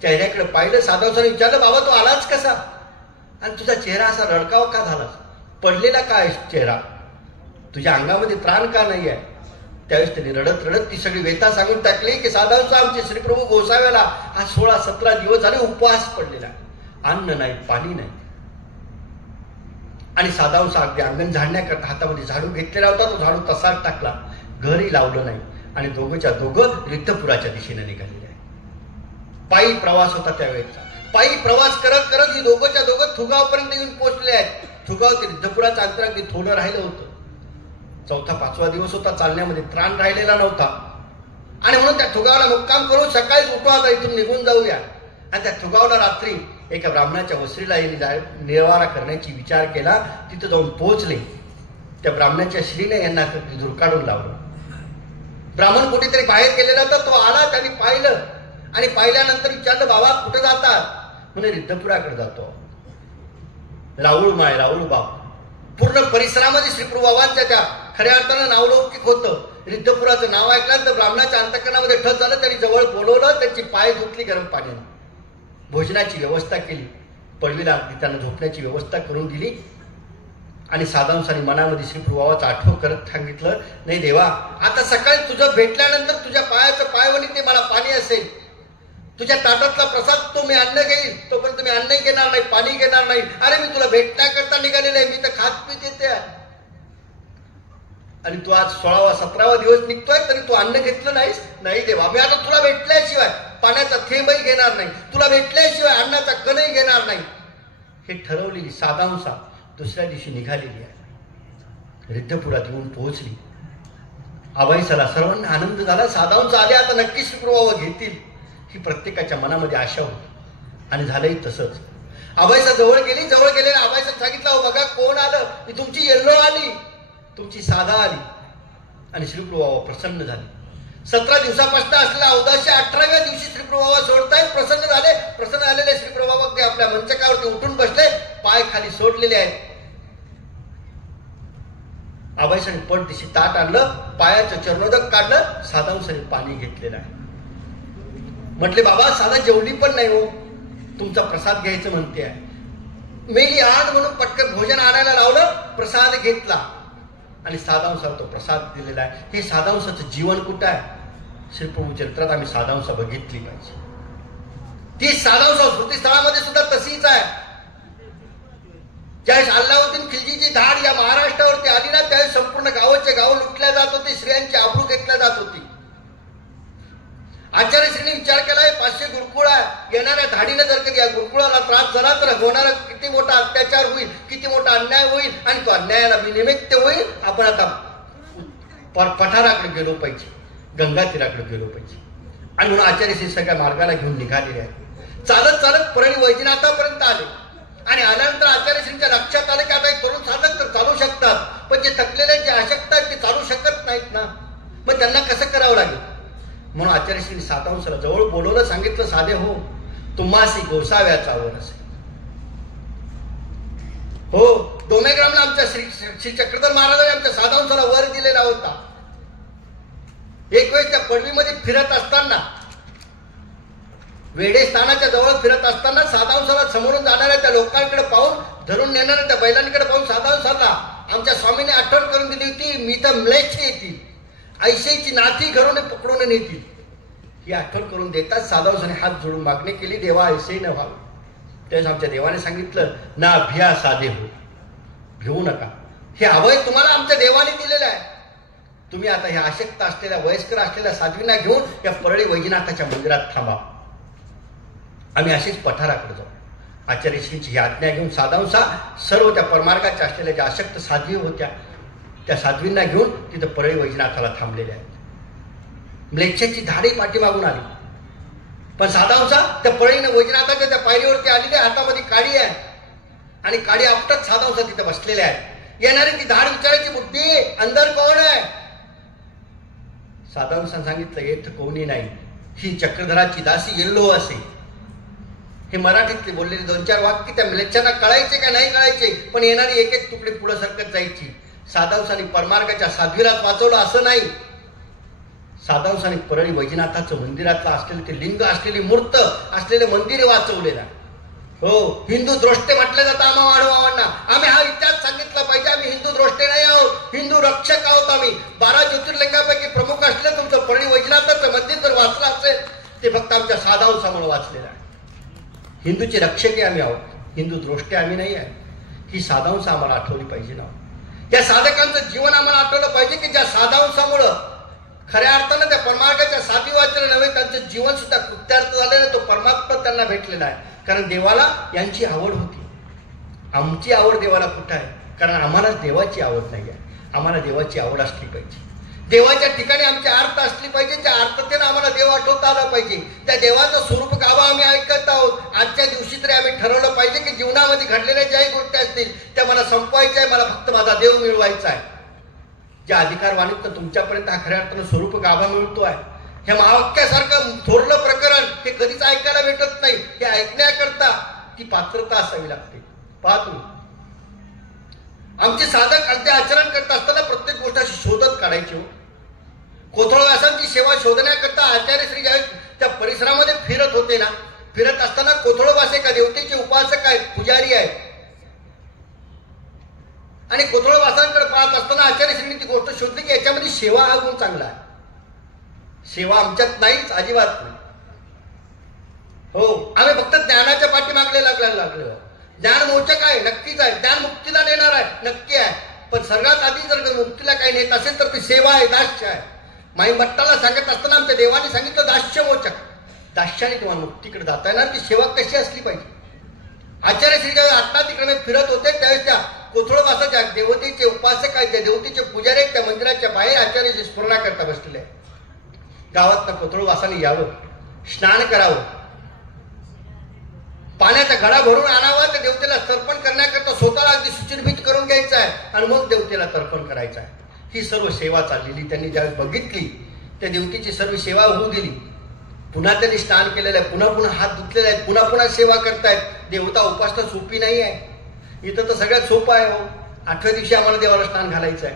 चेहऱ्याकडे पाहिलं. साधांसाने विचारलं, बाबा तू आलाच कसा? आणि तुझा चेहरा असा रडकाव का झाला? पडलेला का आहे चेहरा? तुझ्या अंगामध्ये त्राण का नाही आहे? त्यावेळेस त्यांनी रडत रडत ती सगळी व्यथा सांगून टाकली की साधांसा आमचे श्रीप्रभू गोसाव्याला हा 16-17 दिवस झाले उपवास पडलेला. अन्न नाही, पाणी नाही. आणि साधांसा अगदी अंगण झाडण्याकरता हातामध्ये झाडू घेतलेला होता. तो झाडू तसाच टाकला. घरही लावलं नाही. आणि दोघंच्या दोघं रिद्धपुराच्या दिशेने निघालेले आहे. पायी प्रवास होता त्यावेळेचा. पायी प्रवास करत करत ही दोघंच्या दोघं थुगावपर्यंत येऊन पोहोचले आहेत. थुगाव ते रिद्धपुराचं अंतर अगदी थोडं राहिलं होतं. 4था-5वा दिवस होता. चालण्यामध्ये त्राण राहिलेला नव्हता. आणि म्हणून त्या थुगावला मुक्काम करून सकाळीच उठू, आता इथून निघून जाऊया. आणि त्या थुगावला रात्री एका ब्राह्मणाच्या वस्त्रीला निवारा करण्याची विचार केला. तिथं जाऊन पोहोचले. त्या ब्राह्मणाच्या श्रीने यांना धुरकाडून लावलं. ब्राह्मण कुठेतरी बाहेर गेलेला होता. तो आला. त्यांनी पाहिलं आणि पाहिल्यानंतर विचारलं, बाबा कुठं जातात? म्हणे रिद्धपुराकडे जातो. राऊळ माय, राऊळ बाप. पूर्ण परिसरामध्ये श्रीप्रभू बाबांच्या त्या खऱ्या अर्थानं नावलौकिक होतं. रिद्धपुराचं नाव ऐकल्यानंतर ब्राह्मणाच्या अंतःकरणामध्ये ठस झालं. त्यांनी जवळ बोलवलं. त्यांची पाय धुतली गरम पाण्याने. भोजनाची व्यवस्था केली. पडवीला त्यांना झोपण्याची व्यवस्था करून दिली. आणि साधांसाने मनामध्ये श्रीप्रभू बाबाचा आठव करत सांगितलं, नाही देवा, आता सकाळी तुझं भेटल्यानंतर तुझ्या पायाचं पायवणी ते मला पाणी असेल. तुझ्या ताटातला प्रसाद तो मी अन्न घेईल. तोपर्यंत मी अन्नही घेणार नाही, पाणी घेणार नाही. अरे मी तुला भेटण्याकरता निघालेलं आहे. मी तर खात पीत येते. आणि तू आज 16वा-17वा दिवस निघतोय तरी तू अन्न घेतलं नाहीस? नाही देवा, मी आता तुला भेटल्याशिवाय पाण्याचा थेंबही घेणार नाही. तुला भेटल्याशिवाय अन्नाचा कणही घेणार नाही. हे ठरवलेली साधांसा दुसऱ्या दिवशी निघालेली आहे. रिद्धपुरात येऊन पोहोचली. आबाईसाला सर्वांना आनंद झाला. साधांसा आले, आता नक्की श्रीप्रभू घेतील ही प्रत्येकाच्या मनामध्ये आशा होती. आणि झालंही तसंच. आबाईसा जवळ गेली. जवळ गेलेल्या आबाईसा सांगितलं, बघा कोण आलं. मी तुमची येल्लो आली, तुमची साधा आली. आणि श्रीप्रभू प्रसन्न झाले. 17 दिवसापासून असलेला औदास्य 18व्या दिवशी श्रीप्रभू सोडतायत. प्रसन्न झाले. प्रसन्न झालेले श्रीप्रभू अगदी आपल्या मंचकावरती उठून बसले. पाय खाली सोडलेले आहेत. आबाईसाने पट दिशी ताट आणलं. पायाचं चरणोदक काढलं. साधांसाने पाणी घेतलेलं आहे. म्हटले, बाबा साधा जेवली पण नाही हो, तुमचा प्रसाद घ्यायचं म्हणते आहे. मेली आण म्हणून पटकन भोजन आणायला लावलं. प्रसाद घेतला. आणि साधांसा तो प्रसाद दिलेला आहे. हे साधांसाचं जीवन कुठं आहे? श्रीप्रभू चरित्रात आम्ही साधांसा बघितली पाहिजे. ती साधांसा स्मृतिस्थळामध्ये सुद्धा तशीच आहे. ज्यावेळेस अल्लाउद्दीन खिलजीची धाड या महाराष्ट्रावरती आली ना, त्यावेळेस संपूर्ण गावाचे गाव लुटल्या जात होते. स्त्रियांची आबरू घेतल्या जात होती. आचार्यश्रींनी विचार केलाय 500 गुरुकुळ येणाऱ्या धाडीने जर कधी या गुरुकुळाला त्रास झाला तर होणारा किती मोठा अत्याचार होईल, किती मोठा अन्याय होईल आणि तो अन्यायाला निमित्त होईल. आपण आता पठाराकडे गेलो पाहिजे, गंगा तीराकडे गेलो पाहिजे. आणि म्हणून आचार्यश्री सगळ्या मार्गाला घेऊन निघालेले आहेत. चालत चालत परळी वैजनाथापर्यंत आले आणि आल्यानंतर आचार्यश्रींच्या लक्षात आलं की आता एक तरुण साधक तर चालू शकतात, पण जे थकलेले जे अशक्त आहेत ते चालू शकत नाहीत ना, मग त्यांना कसं करावं लागेल. म्हणून आचार्यश्री सातांशाला जवळ बोलवलं, सांगितलं, साधे हो, तुम्हासी गोसाव्याचा वर असेल. हो, डोमेग्रामला आमच्या श्री चक्रधर महाराजांनी आमच्या साधांशाला वर दिलेला होता. एक वेळेस त्या पडवीमध्ये फिरत असताना, वेडे स्थानाच्या जवळ फिरत असताना साधांशाला समोरून जाणाऱ्या त्या लोकांकडे पाहून, धरून नेणाऱ्या त्या बैलांकडे पाहून साधांशाला आमच्या स्वामीने आठवण करून दिली होती, मी तर म्लेच्छ येतील, ऐशेची नाथी घरून पकडून नेतील. ही आठवण करून देताच साधांशाने हात जोडून मागणी केली, देवा ऐसे न व्हावं. त्यावेळेस आमच्या देवाने सांगितलं, ना भिया साधे हो, भिवू नका, हे अभय तुम्हाला आमच्या देवाने दिलेलं आहे. तुम्ही आता ह्या अशक्त असलेल्या वयस्कर असलेल्या साध्वींना घेऊन या परळी वैजनाथाच्या मंदिरात थांबा, आम्ही अशीच पठाराकडे जाऊ. आचार्यश्रींची ही आज्ञा घेऊन साधांशा सर्व त्या परमार्गाच्या असलेल्या ज्या अशक्त साध्वी होत्या त्या साध्वींना घेऊन तिथं परळी वैजनाथाला थांबलेल्या आहेत. म्लेच्छाची धाडी पाठीमागून आली, पण साधांशा त्या परळीने वैजनाथाच्या त्या पायरीवरती आलेली, हातामध्ये काडी आहे आणि काडी आपटत साधांशा तिथे बसलेल्या आहेत. येणारी ती धाड विचारायची, बुद्धी अंदर कोण आहे. साधांशा सांगितलं, येथ कोणी नाही, ही चक्रधराची दासी येल्लो असे. हे मराठीतले बोललेले 2-4 वाक्य त्या म्लेच्छांना कळायचे का नाही कळायचे, पण येणारी एक एक तुकडी पुढे सरकत जायची. साधांशाने परमार्गाच्या साध्वीलाच वाचवलं असं नाही, साधांशाने परळी वैजनाथाचं मंदिरातलं असलेलं ते लिंग असलेली मूर्त असलेले मंदिर वाचवलेलं. हो, हिंदू द्रोष्टे म्हटले जातं आम्हा वाढवावांना. आम्ही हा इतिहास सांगितला पाहिजे, आम्ही हिंदू द्रोष्टे नाही आहोत, हिंदू रक्षक आहोत. आम्ही 12 ज्योतिर्लिंगापैकी प्रमुख असलेलं तुमचं परळी वैजनाथाचं मंदिर जर वाचलं असेल ते फक्त आमच्या साधांशामुळे वाचलेलं आहे. हिंदूचे रक्षक आम्ही आहोत, हिंदू द्रोष्टे आम्ही नाही आहे. ही साधांशा आम्हाला आठवली पाहिजे ना. या साधकांचं जीवन आम्हाला आठवलं पाहिजे की ज्या साधांशामुळं खऱ्या अर्थानं त्या परमार्गाच्या साधी वाचलं नव्हे, त्यांचं जीवन सुद्धा कृत्यार्थ झालेलं, तो परमात्मा त्यांना भेटलेला आहे. कारण देवाला यांची आवड होती. आमची आवड देवाला कुठं आहे, कारण आम्हाला देवाची आवड नाही आहे. आम्हाला देवाची आवड असली पाहिजे, देवाच्या ठिकाणी आमची आर्त असली पाहिजे, त्या आर्ततेनं आम्हाला देव आठवता आला पाहिजे. त्या देवाचं स्वरूप गावा आम्ही ऐकत आहोत. आजच्या दिवशी तरी आम्ही ठरवलं पाहिजे की जीवनामध्ये घडलेल्या ज्याही गोष्टी असतील त्या मला संपवायच्या आहे, मला फक्त माझा देव मिळवायचा आहे. ज्या अधिकारवाणीत तुमच्यापर्यंत हा खऱ्या अर्थानं स्वरूप गाभा मिळतो आहे, हे महावाक्यासारखं थोरलं प्रकरण हे कधीच ऐकायला भेटत नाही. हे ऐकण्याकरता ती पात्रता असावी लागते. पहा तुम्ही, आमचे साधक अगदी आचरण करत असताना प्रत्येक गोष्ट अशी शोधत काढायची. हो, कोथळवासांची सेवा शोधण्याकरता आचार्यश्री ज्यावेळेस त्या परिसरामध्ये फिरत होते ना, फिरत असताना कोथळवास एका देवतेचे उपासक आहेत, पुजारी आहेत. आणि कोथळवासांकडे पाहत असताना आचार्यश्रींनी ती गोष्ट शोधली की याच्यामध्ये सेवा हा गुण चांगला आहे. सेवा आमच्यात नाहीच, अजिबात नाही. हो, आम्ही फक्त ज्ञानाच्या पाठीमागले लागलो. ज्ञान मोचक आहे, नक्कीच आहे. ज्ञान मुक्तीला नेणार आहे, नक्की आहे. पण सर्वात आधी जर मुक्तीला काही नेत असेल तर ती सेवा आहे, दास्य आहे. माई भट्टाला सांगत असताना आमच्या देवाने सांगितलं दास्य मोचक. दास्याने तुम्हाला मुक्तीकडे जाता येणार. ती सेवा कशी असली पाहिजे. आचार्यश्री ज्यावेळी आत्मातिक्रमे फिरत होते त्यावेळेस त्या कोथळवासाच्या देवतेचे उपासक आहेत, त्या देवतेचे पुजारी आहेत, त्या मंदिराच्या बाहेर आचार्यश्री स्फुरणा करता बसलेले आहेत. गावातनं कोथळवासाने यावं, स्नान करावं, पाण्याचा घडा भरून आणावा, त्या देवतेला तर्पण करण्याकरता स्वतःला अगदी सुचिर्भित करून घ्यायचं आहे आणि मग देवतेला तर्पण करायचं आहे. ही सर्व सेवा चाललेली त्यांनी ज्यावेळी बघितली, त्या देवतेची सर्व सेवा होऊ दिली. पुन्हा त्यांनी स्नान केलेलं आहे, पुन्हा पुन्हा हात धुतलेले आहेत, पुन्हा पुन्हा सेवा करतायत. देवता उपासना सोपी नाही आहे. इथं तर सगळ्यात सोपं आहे. हो, 8व्या दिवशी आम्हाला देवाला स्नान घालायचं आहे.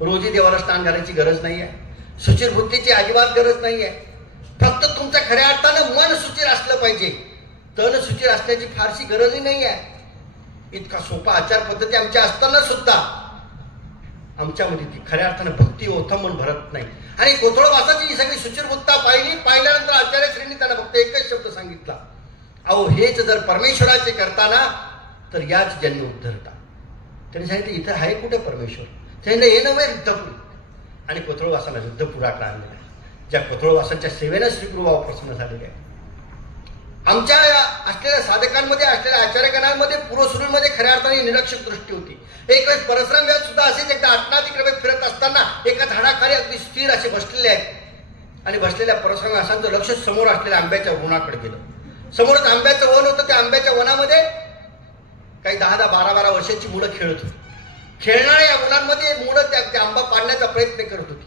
रोजी देवाला स्नान घालायची गरज नाही आहे. सुचिरवृत्तीची अजिबात गरज नाही आहे. फक्त तुमच्या खऱ्या अर्थानं मन सुचिर असलं पाहिजे. तन सुचिर असण्याची फारशी गरजही नाही आहे. इतका सोपा आचार पद्धती आमच्या असताना सुद्धा आमच्यामध्ये ती खऱ्या अर्थानं भक्ती ओथम मन भरत नाही. आणि कोथळवासाची ही सगळी सुचिरवृत्ता पाहिल्यानंतर आचार्यश्रींनी त्यांना फक्त एकच शब्द सांगितला, अहो हेच जर परमेश्वराचे करताना तर याच जन्म उद्धरता. त्यांनी सांगितलं इथं आहे कुठे परमेश्वर. त्यांनी हे नव्हे युद्धपुरी. आणि कोथळवासाला युद्धपुराकडे आणलेला आहे. ज्या कोथळवासांच्या सेवेनं श्री गुरुबाबा प्रसन्न झालेले आहे. आमच्या असलेल्या साधकांमध्ये, असलेल्या आचार्यगणांमध्ये, पूर्वसुरूंमध्ये खऱ्या अर्थाने निरक्षक दृष्टी होती. एक वेळेस परशुराम व्यास सुद्धा असेच एकदा आटनातिक्रमे फिरत असताना एका झाडाखाली अगदी स्थिर असे बसलेले आहेत आणि बसलेल्या परशुराम व्यासांचं लक्ष समोर असलेल्या आंब्याच्या वनाकडे गेलं. समोरच आंब्याचं वन होतं. त्या आंब्याच्या वनामध्ये काही 10-10, 12-12 वर्षांची मुलं खेळत होती. खेळणाऱ्या या मुलांमध्ये मुलं त्या आंबा पाडण्याचा प्रयत्न करत होती.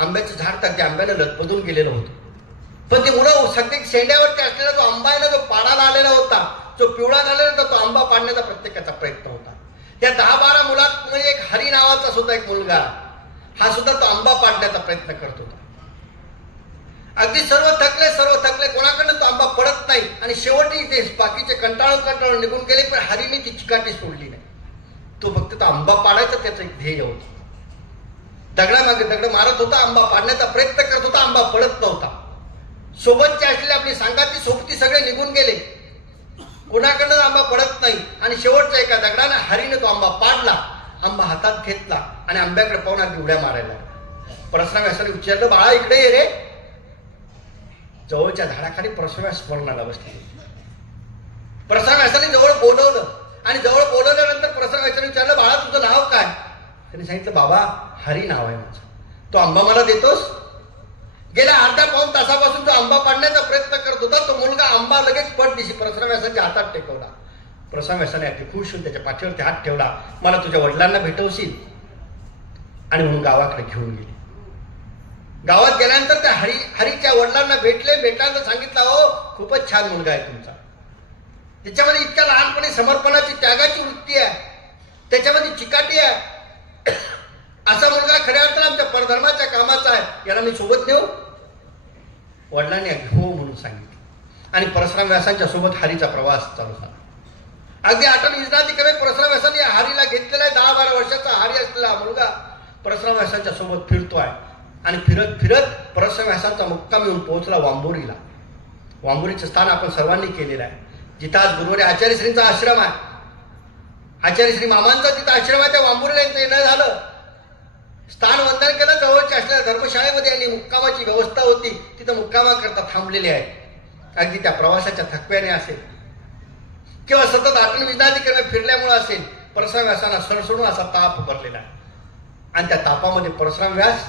आंब्याचं झाड तर त्या आंब्यानं लदबदून गेलेलं होतं. पण ती मुलं सगळे शेंड्यावरती असलेला जो आंबा आहे ना, जो पाडाला आलेला होता, जो पिवळा झालेला होता, तो आंबा पाडण्याचा प्रत्येकाचा प्रयत्न होता. या 10-12 मुलात म्हणजे एक हरी नावाचा सुद्धा एक मुलगा, हा सुद्धा तो आंबा पाडण्याचा प्रयत्न करत होता. अगदी सर्व थकले, कोणाकडनं तो आंबा पडत नाही आणि शेवटी ते बाकीचे कंटाळून निघून गेले. पण हरीने ती चिकाटी सोडली नाही. तो फक्त तो आंबा पाडायचा त्याचं एक ध्येय होतं. दगडामागे दगड मारत होता, आंबा पाडण्याचा प्रयत्न करत होता, आंबा पडत नव्हता. सोबतचे असलेले आपली सांगाती सोबती सगळे निघून गेले, कोणाकडनं आंबा पडत नाही. आणि शेवटच्या एका दगडाने हरीने तो आंबा पाडला, आंबा हातात घेतला आणि आंब्याकडे पाहून अगदी उड्या मारायला. परशुराम व्यासाने विचारलं, बाळा इकडे ये रे. जवळच्या झाडाखाली परशुराम व्यास स्मरणाला बसले. परशुराम व्यासाने जवळ बोलवलं आणि जवळ बोलवल्यानंतर परशुराम व्यासाने विचारलं, बाळा तुझं नाव काय? त्यांनी सांगितलं, बाबा हरी नाव आहे माझं. तो आंबा मला देतोस? गेल्या अर्धा-पाऊण तासापासून जो आंबा पाडण्याचा प्रयत्न करत होता, तो मुलगा आंबा लगेच पटदिशी परशुराम व्यासाच्या हातात टेकवला. परशुराम व्यासाने अगदी खुश होऊन त्याच्या पाठीवरती हात ठेवला. मला तुझ्या वडिलांना भेटवशील? आणि म्हणून गावाकडे घेऊन गेले. गावात गेल्यानंतर त्या हरीच्या वडिलांना भेटल्यानंतर सांगितलं, हो खूपच छान मुलगा आहे तुमचा. त्याच्यामध्ये इतक्या लहानपणी समर्पणाची, त्यागाची वृत्ती आहे, त्याच्यामध्ये चिकाटी आहे. असा मुलगा खऱ्या अर्थाने आमच्या परधर्माच्या कामाचा आहे, याला मी सोबत नेऊ? वडिलांनी हो म्हणून सांगितलं आणि परशुराम व्यासांच्या सोबत हरीचा प्रवास चालू झाला. अगदी आठवण विजनातिक्रमे परशुराम व्यासांनी या हरीला घेतलेला आहे. 10-12 वर्षाचा हरी असलेला मुलगा परशुराम व्यासांच्या सोबत फिरतोय आणि फिरत परशुराम व्यासांचा मुक्काम येऊन पोहोचला वांबोरीला. वांबोरीचं स्थान आपण सर्वांनी केलेलं आहे, जिथं आज गुरुवारी आचार्यश्रींचा आश्रम आहे. आचार्यश्री मामांचा तिथं आश्रम आहे. त्या वांबोरीला यांचं येणं झालं. स्थान वंदन केलं. जवळच्या असलेल्या धर्मशाळेमध्ये यांनी मुक्कामाची व्यवस्था होती, तिथं मुक्कामाकरता थांबलेले आहेत. अगदी त्या प्रवासाच्या थकव्याने असेल किंवा सतत आठवण विजनातिक्रमे फिरल्यामुळे असेल, परशुराम व्यासांना सणसणून असा ताप भरलेला आहे. आणि त्या तापामध्ये परशुराम व्यास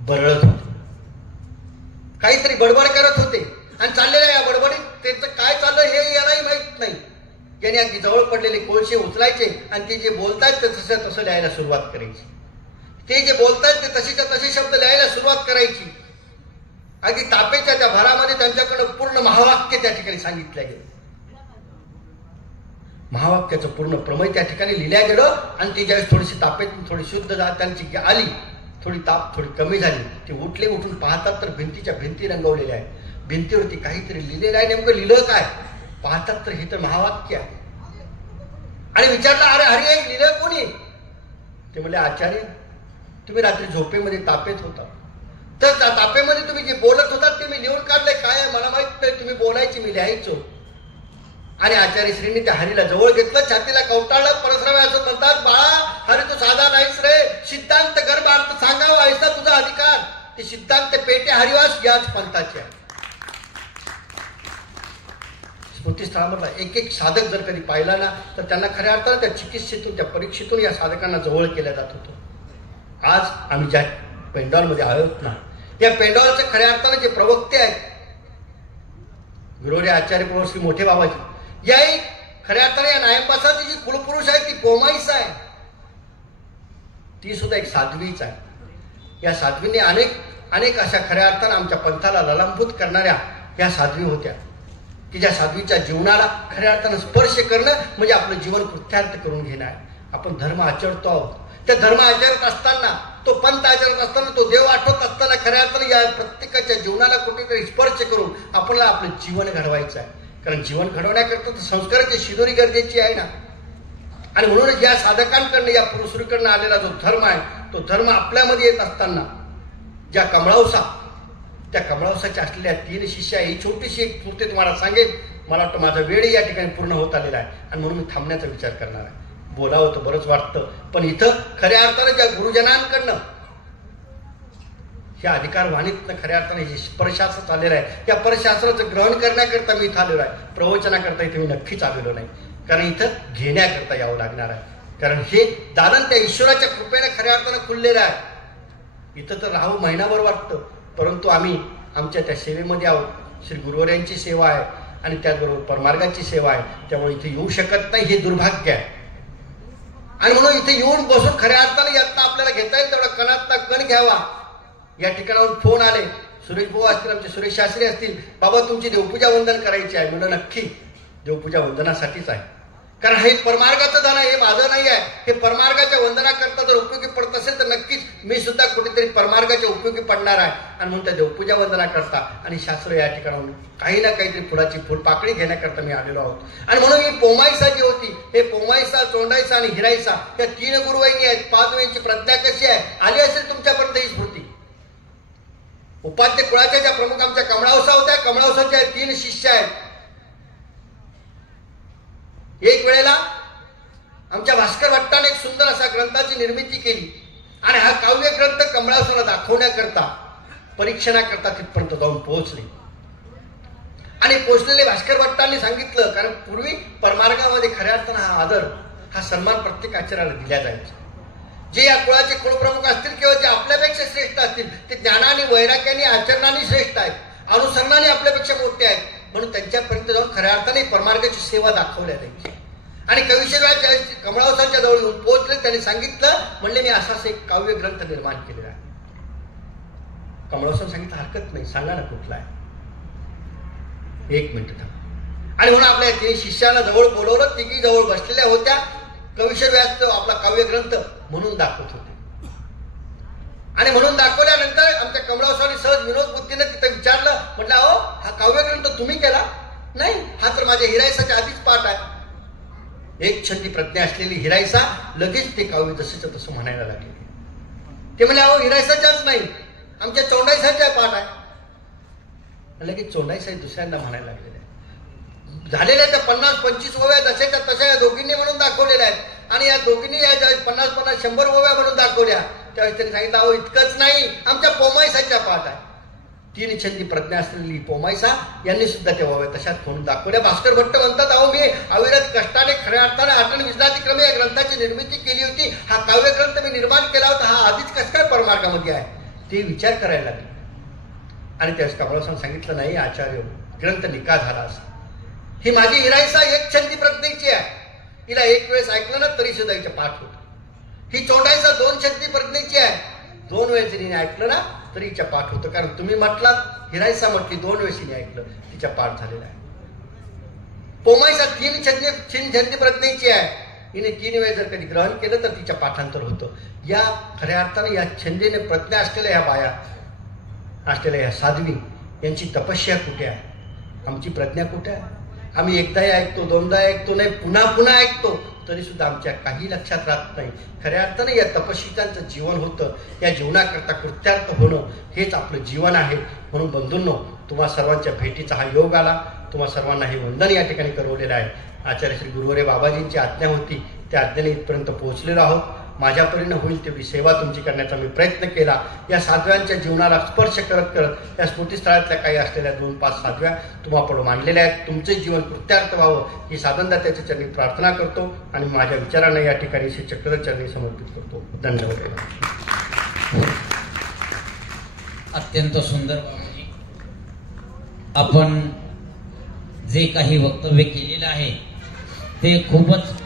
बरळत होते, काहीतरी बडबड करत होते आणि चाललेल्या या बडबडीत त्यांचं काय चाललं हे यालाही माहित नाही. याने अगदी जवळ पडलेले कोळशे उचलायचे आणि ते जे बोलतायत ते तसं लिहायला सुरुवात करायची. ते जे बोलतायत ते तसेच्या तसे शब्द लिहायला सुरुवात करायची. अगदी तापेच्या त्या भरामध्ये त्यांच्याकडं पूर्ण महावाक्य त्या ठिकाणी सांगितलं गेलं. महावाक्याचं पूर्ण प्रमेय त्या ठिकाणी लिहिल्या गेलं आणि ती ज्यावेळेस थोडीशी तापेत थोडी शुद्ध त्यांची आली, थोडी ताप थोडी कमी झाली, ते उठून पाहतात तर भिंतीच्या भिंती रंगवलेल्या आहेत. भिंतीवरती काहीतरी लिहिलेलं आहे. नेमकं लिहिलं काय पाहतात तर हे तर महावाक्य आहे. आणि विचारलं, अरे हरी हे लिहिलं कोणी? ते म्हणले, आचार्य तुम्ही रात्री झोपेमध्ये तापेत होता, तर त्या तापेमध्ये तुम्ही जे बोलत होतात ते मी लिहून काढले. काय आहे मला माहित नाही, तुम्ही बोलायची मी लिहायचो. आणि आचार्यश्रींनी त्या हरीला जवळ घेतलं, छातीला कवटाळलं. परशुराम असं म्हणतात, बाळा हरी तू साधा नाहीस रे, सिद्धांत गर्भार्थ सांगावा ऐसा तुझा अधिकार. ते सिद्धांत पेटे हरिवास याच पंथाचे आहे. स्मृतीस्थळामधला एक साधक जर कधी पाहिला ना, तर त्यांना खऱ्या अर्थानं त्या चिकित्सेतून, त्या परीक्षेतून या साधकांना जवळ केल्या जात होतं. आज आम्ही ज्या पेंडॉलमध्ये आहोत ना, या पेंडॉलचे खऱ्या अर्थानं जे प्रवक्ते आहेत, गुरुवारी आचार्य प्रभू श्री मोठे बाबाजी, याही खऱ्या अर्थाने या नायंबासाची जी कुलपुरुष आहे ती कोमाईस आहे. ती सुद्धा एक साध्वीच आहे. या साध्वीने अनेक अशा खऱ्या अर्थानं आमच्या पंथाला ललांभूत करणाऱ्या या साध्वी होत्या, की ज्या साध्वीच्या जीवनाला खऱ्या अर्थानं स्पर्श करणं म्हणजे आपलं जीवन कृत्यार्थ करून घेणं आहे. आपण धर्म आचरतो आहोत, त्या धर्म आचरत असताना, तो पंथ आचरत असताना, तो देव आठवत असताना खऱ्या अर्थानं या प्रत्येकाच्या जीवनाला कुठेतरी स्पर्श करून आपल्याला आपलं जीवन घडवायचं आहे. कारण जीवन घडवण्याकरता तर संस्काराची शिदोरी गरजेची आहे ना. आणि म्हणूनच या साधकांकडनं, या पुरुषाकडनं आलेला जो धर्म आहे, तो धर्म आपल्यामध्ये येत असताना ज्या कमळावसा, त्या कमळावसाच्या असलेल्या 3 शिष्या, ही छोटीशी एक कृती तुम्हाला सांगेल. मला वाटतं माझा वेळही या ठिकाणी पूर्ण होत आलेला आहे आणि म्हणून मी थांबण्याचा विचार करणार आहे. बोलावं तर बरंच वाटतं, पण इथं खऱ्या अर्थानं ज्या गुरुजनांकडनं ह्या अधिकारवाणीतनं खऱ्या अर्थाने हे परशास्त्र चाललेलं आहे. त्या परशास्त्राचं ग्रहण करण्याकरता मी इथं आलेलो आहे. प्रवचनाकरता इथे मी नक्कीच आलेलो नाही, कारण इथं घेण्याकरता यावं लागणार आहे. कारण हे दालन त्या ईश्वराच्या कृपेने खऱ्या अर्थानं खुललेलं आहे. इथं तर राहू महिनाभर वाटतं, परंतु आम्ही आमच्या त्या सेवेमध्ये आहोत. श्री गुरुवर्यांची सेवा आहे आणि त्याचबरोबर परमार्गाची सेवा आहे. त्यामुळे इथे येऊ शकत नाही, हे दुर्भाग्य आहे. आणि म्हणून इथे येऊन बसून खऱ्या अर्थाने यातनं आपल्याला घेता येईल तेवढा कणातला कण घ्यावा. या ठिकाणाहून फोन आले, सुरेश भाऊ असतील, आमचे सुरेश शास्त्री असतील, बाबा तुमची देवपूजा वंदन करायची आहे. म्हणून नक्की देवपूजा वंदनासाठीच आहे, कारण हे परमार्गाचं दान आहे, हे माझं नाही आहे. हे परमार्गाच्या वंदनाकरता जर उपयोगी पडत असेल तर नक्कीच मी सुद्धा कुठेतरी परमार्गाच्या उपयोगी पडणार आहे. आणि म्हणून त्या देवपूजा वंदना करता आणि शास्त्र या ठिकाणाहून काही ना काहीतरी फुलाची फुलपाकळी घेण्याकरता मी आलेलो आहोत. आणि म्हणून ही पोमाईसा जी होती, हे पोमाईसा, चोंडाईसा आणि हिराईसा या 3 गुरुवाहिनी आहेत. 5 वेळची प्रज्ञा कशी आहे आली असेल तुमच्यापर्यंत ही स्फूर्ती. उपाध्य कुळाच्या ज्या प्रमुख आमच्या कमळावसा होत्या, कमळावसाच्या 3 शिष्य आहेत. एक वेळेला आमच्या भास्कर भट्टाने एक सुंदर असा ग्रंथाची निर्मिती केली आणि हा काव्य ग्रंथ कमळावसाला दाखवण्याकरता, परीक्षणाकरता तिथपर्यंत जाऊन पोहोचले. आणि पोहोचलेले भास्कर भट्टांनी सांगितलं, कारण पूर्वी परमार्गामध्ये खऱ्या अर्थानं हा आदर, हा सन्मान प्रत्येक आचार्याला दिला जायचा. जे या कुळाचे कुलप्रमुख असतील किंवा जे आपल्यापेक्षा श्रेष्ठ असतील ते ज्ञानाने, वैराग्याने, आचरणाने श्रेष्ठ आहेत, अनुसरणाने आपल्यापेक्षा मोठे आहेत. म्हणून त्यांच्यापर्यंत जाऊन खऱ्या अर्थाने परमार्गाची सेवा दाखवल्या जायची. आणि कविशेरराव कमळावसांच्या जवळ येऊन पोहोचले. त्यांनी सांगितलं, म्हणले मी असाच एक काव्य ग्रंथ निर्माण केलेला आहे. कमळावसांनी सांगितलं हरकत नाही, सांगा ना कुठला आहे. 1 मिनिट थांबा. आणि म्हणून आपल्या 3 शिष्याला जवळ बोलवलं. 3 जवळ बसलेल्या होत्या. कविशेर व्यास आपला काव्य ग्रंथ म्हणून दाखवत होते. आणि म्हणून दाखवल्यानंतर आमच्या कमळावसाने सहज विनोद बुद्धीने तिथं विचारलं, म्हटलं अहो हा काव्य ग्रंथ तुम्ही केला? नाही, हा तर माझ्या हिराईसाच्या आधीच पाठ आहे. एक छंदी प्रज्ञा असलेली हिराईसा लगेच ते काव्य जसंच्या तसं म्हणायला लागले. ते म्हणजे अहो हिराईसाच्याच नाही, आमच्या चोंडाईसाच्या पाठ आहे. लगेच चोंडाईसा दुसऱ्यांदा म्हणायला लागलेले आहे. झालेल्या त्या 50-25 ओव्या जशाच्या तशा या दोघींनी म्हणून दाखवलेल्या आहेत. आणि या दोघींनी या 50-100 ओव्या म्हणून दाखवल्या. त्यावेळेस त्यांनी सांगितलं अहो इतकंच नाही, आमच्या पोमाईसाच्या पाठ आहे. 3 छंदी प्रज्ञा असलेली पोमाईसा यांनी सुद्धा त्या ओव्या तशाच म्हणून दाखवल्या. भास्कर भट्ट म्हणतात अहो मी अविरत कष्टाने खऱ्या अर्थाने आठवण विश्रांतीक्रमे या ग्रंथाची निर्मिती केली होती. हा काव्य ग्रंथ मी निर्माण केला होता, हा आधीच कसं काय परमार्गामध्ये आहे ते विचार करायला लागले. आणि त्यावेळेस कमळावसाने सांगितलं नाही आचार्य, ग्रंथ निका झाला असा. ही माझी हिराईसा 1 छंदी प्रज्ञेची आहे. हिला 1 वेळेस ऐकलं ना तरी सुद्धा हिचं पाठ होतं. ही चोंडाईसा 2 छंदी प्रज्ञेची आहे. 2 वेळेस तिने ऐकलं ना तरी हिच्या पाठ होतं. कारण तुम्ही म्हटलात, हिराईसा म्हटली 2 वेळेस हिने ऐकलं, तिच्या पाठ झालेला आहे. पोमाईसा 3 छंदी प्रज्ञेची आहे. हिने 3 वेळेस जर कधी ग्रहण केलं तर तिच्या पाठांतर होतं. या खऱ्या अर्थाने या छंदीने प्रज्ञा असलेल्या ह्या बाया, असलेल्या ह्या साध्वी यांची तपस्या कुठे आहे? आमची प्रज्ञा कुठे आहे? आम्ही एकदाही ऐकतो, 2दा ऐकतो, नाही पुन्हा पुन्हा ऐकतो, तरी सुद्धा आमच्या काही लक्षात राहत नाही. खऱ्या अर्थाने या तपस्विकांचं जीवन होतं. या जीवनाकरता कृत्यार्थ होणं हेच आपलं जीवन आहे. म्हणून बंधूंनो, तुम्हा सर्वांच्या भेटीचा हा योग आला. तुम्हा सर्वांना हे वंदन या ठिकाणी करवलेलं आहे. आचार्य श्री गुरुवरे बाबाजींची आज्ञा होती, त्या आज्ञेने इथपर्यंत पोहोचलेलो आहोत. माझ्यापरीनं होईल तेवढी सेवा तुमची करण्याचा मी प्रयत्न केला. या साध्व्यांच्या जीवनाला स्पर्श करत करत या स्मृतीस्थळातल्या काही असलेल्या 2-5 साध्व्या तुम्हापुढे मांडलेल्या आहेत. तुमचे जीवन कृत्यार्थ व्हावं ही साधनदात्याच्या चरणी प्रार्थना करतो आणि माझ्या विचारांना या ठिकाणी श्री चक्रधर चरणी समर्पित करतो. धन्यवाद. अत्यंत सुंदर बाबाजी, आपण जे काही वक्तव्य केलेलं आहे ते खूपच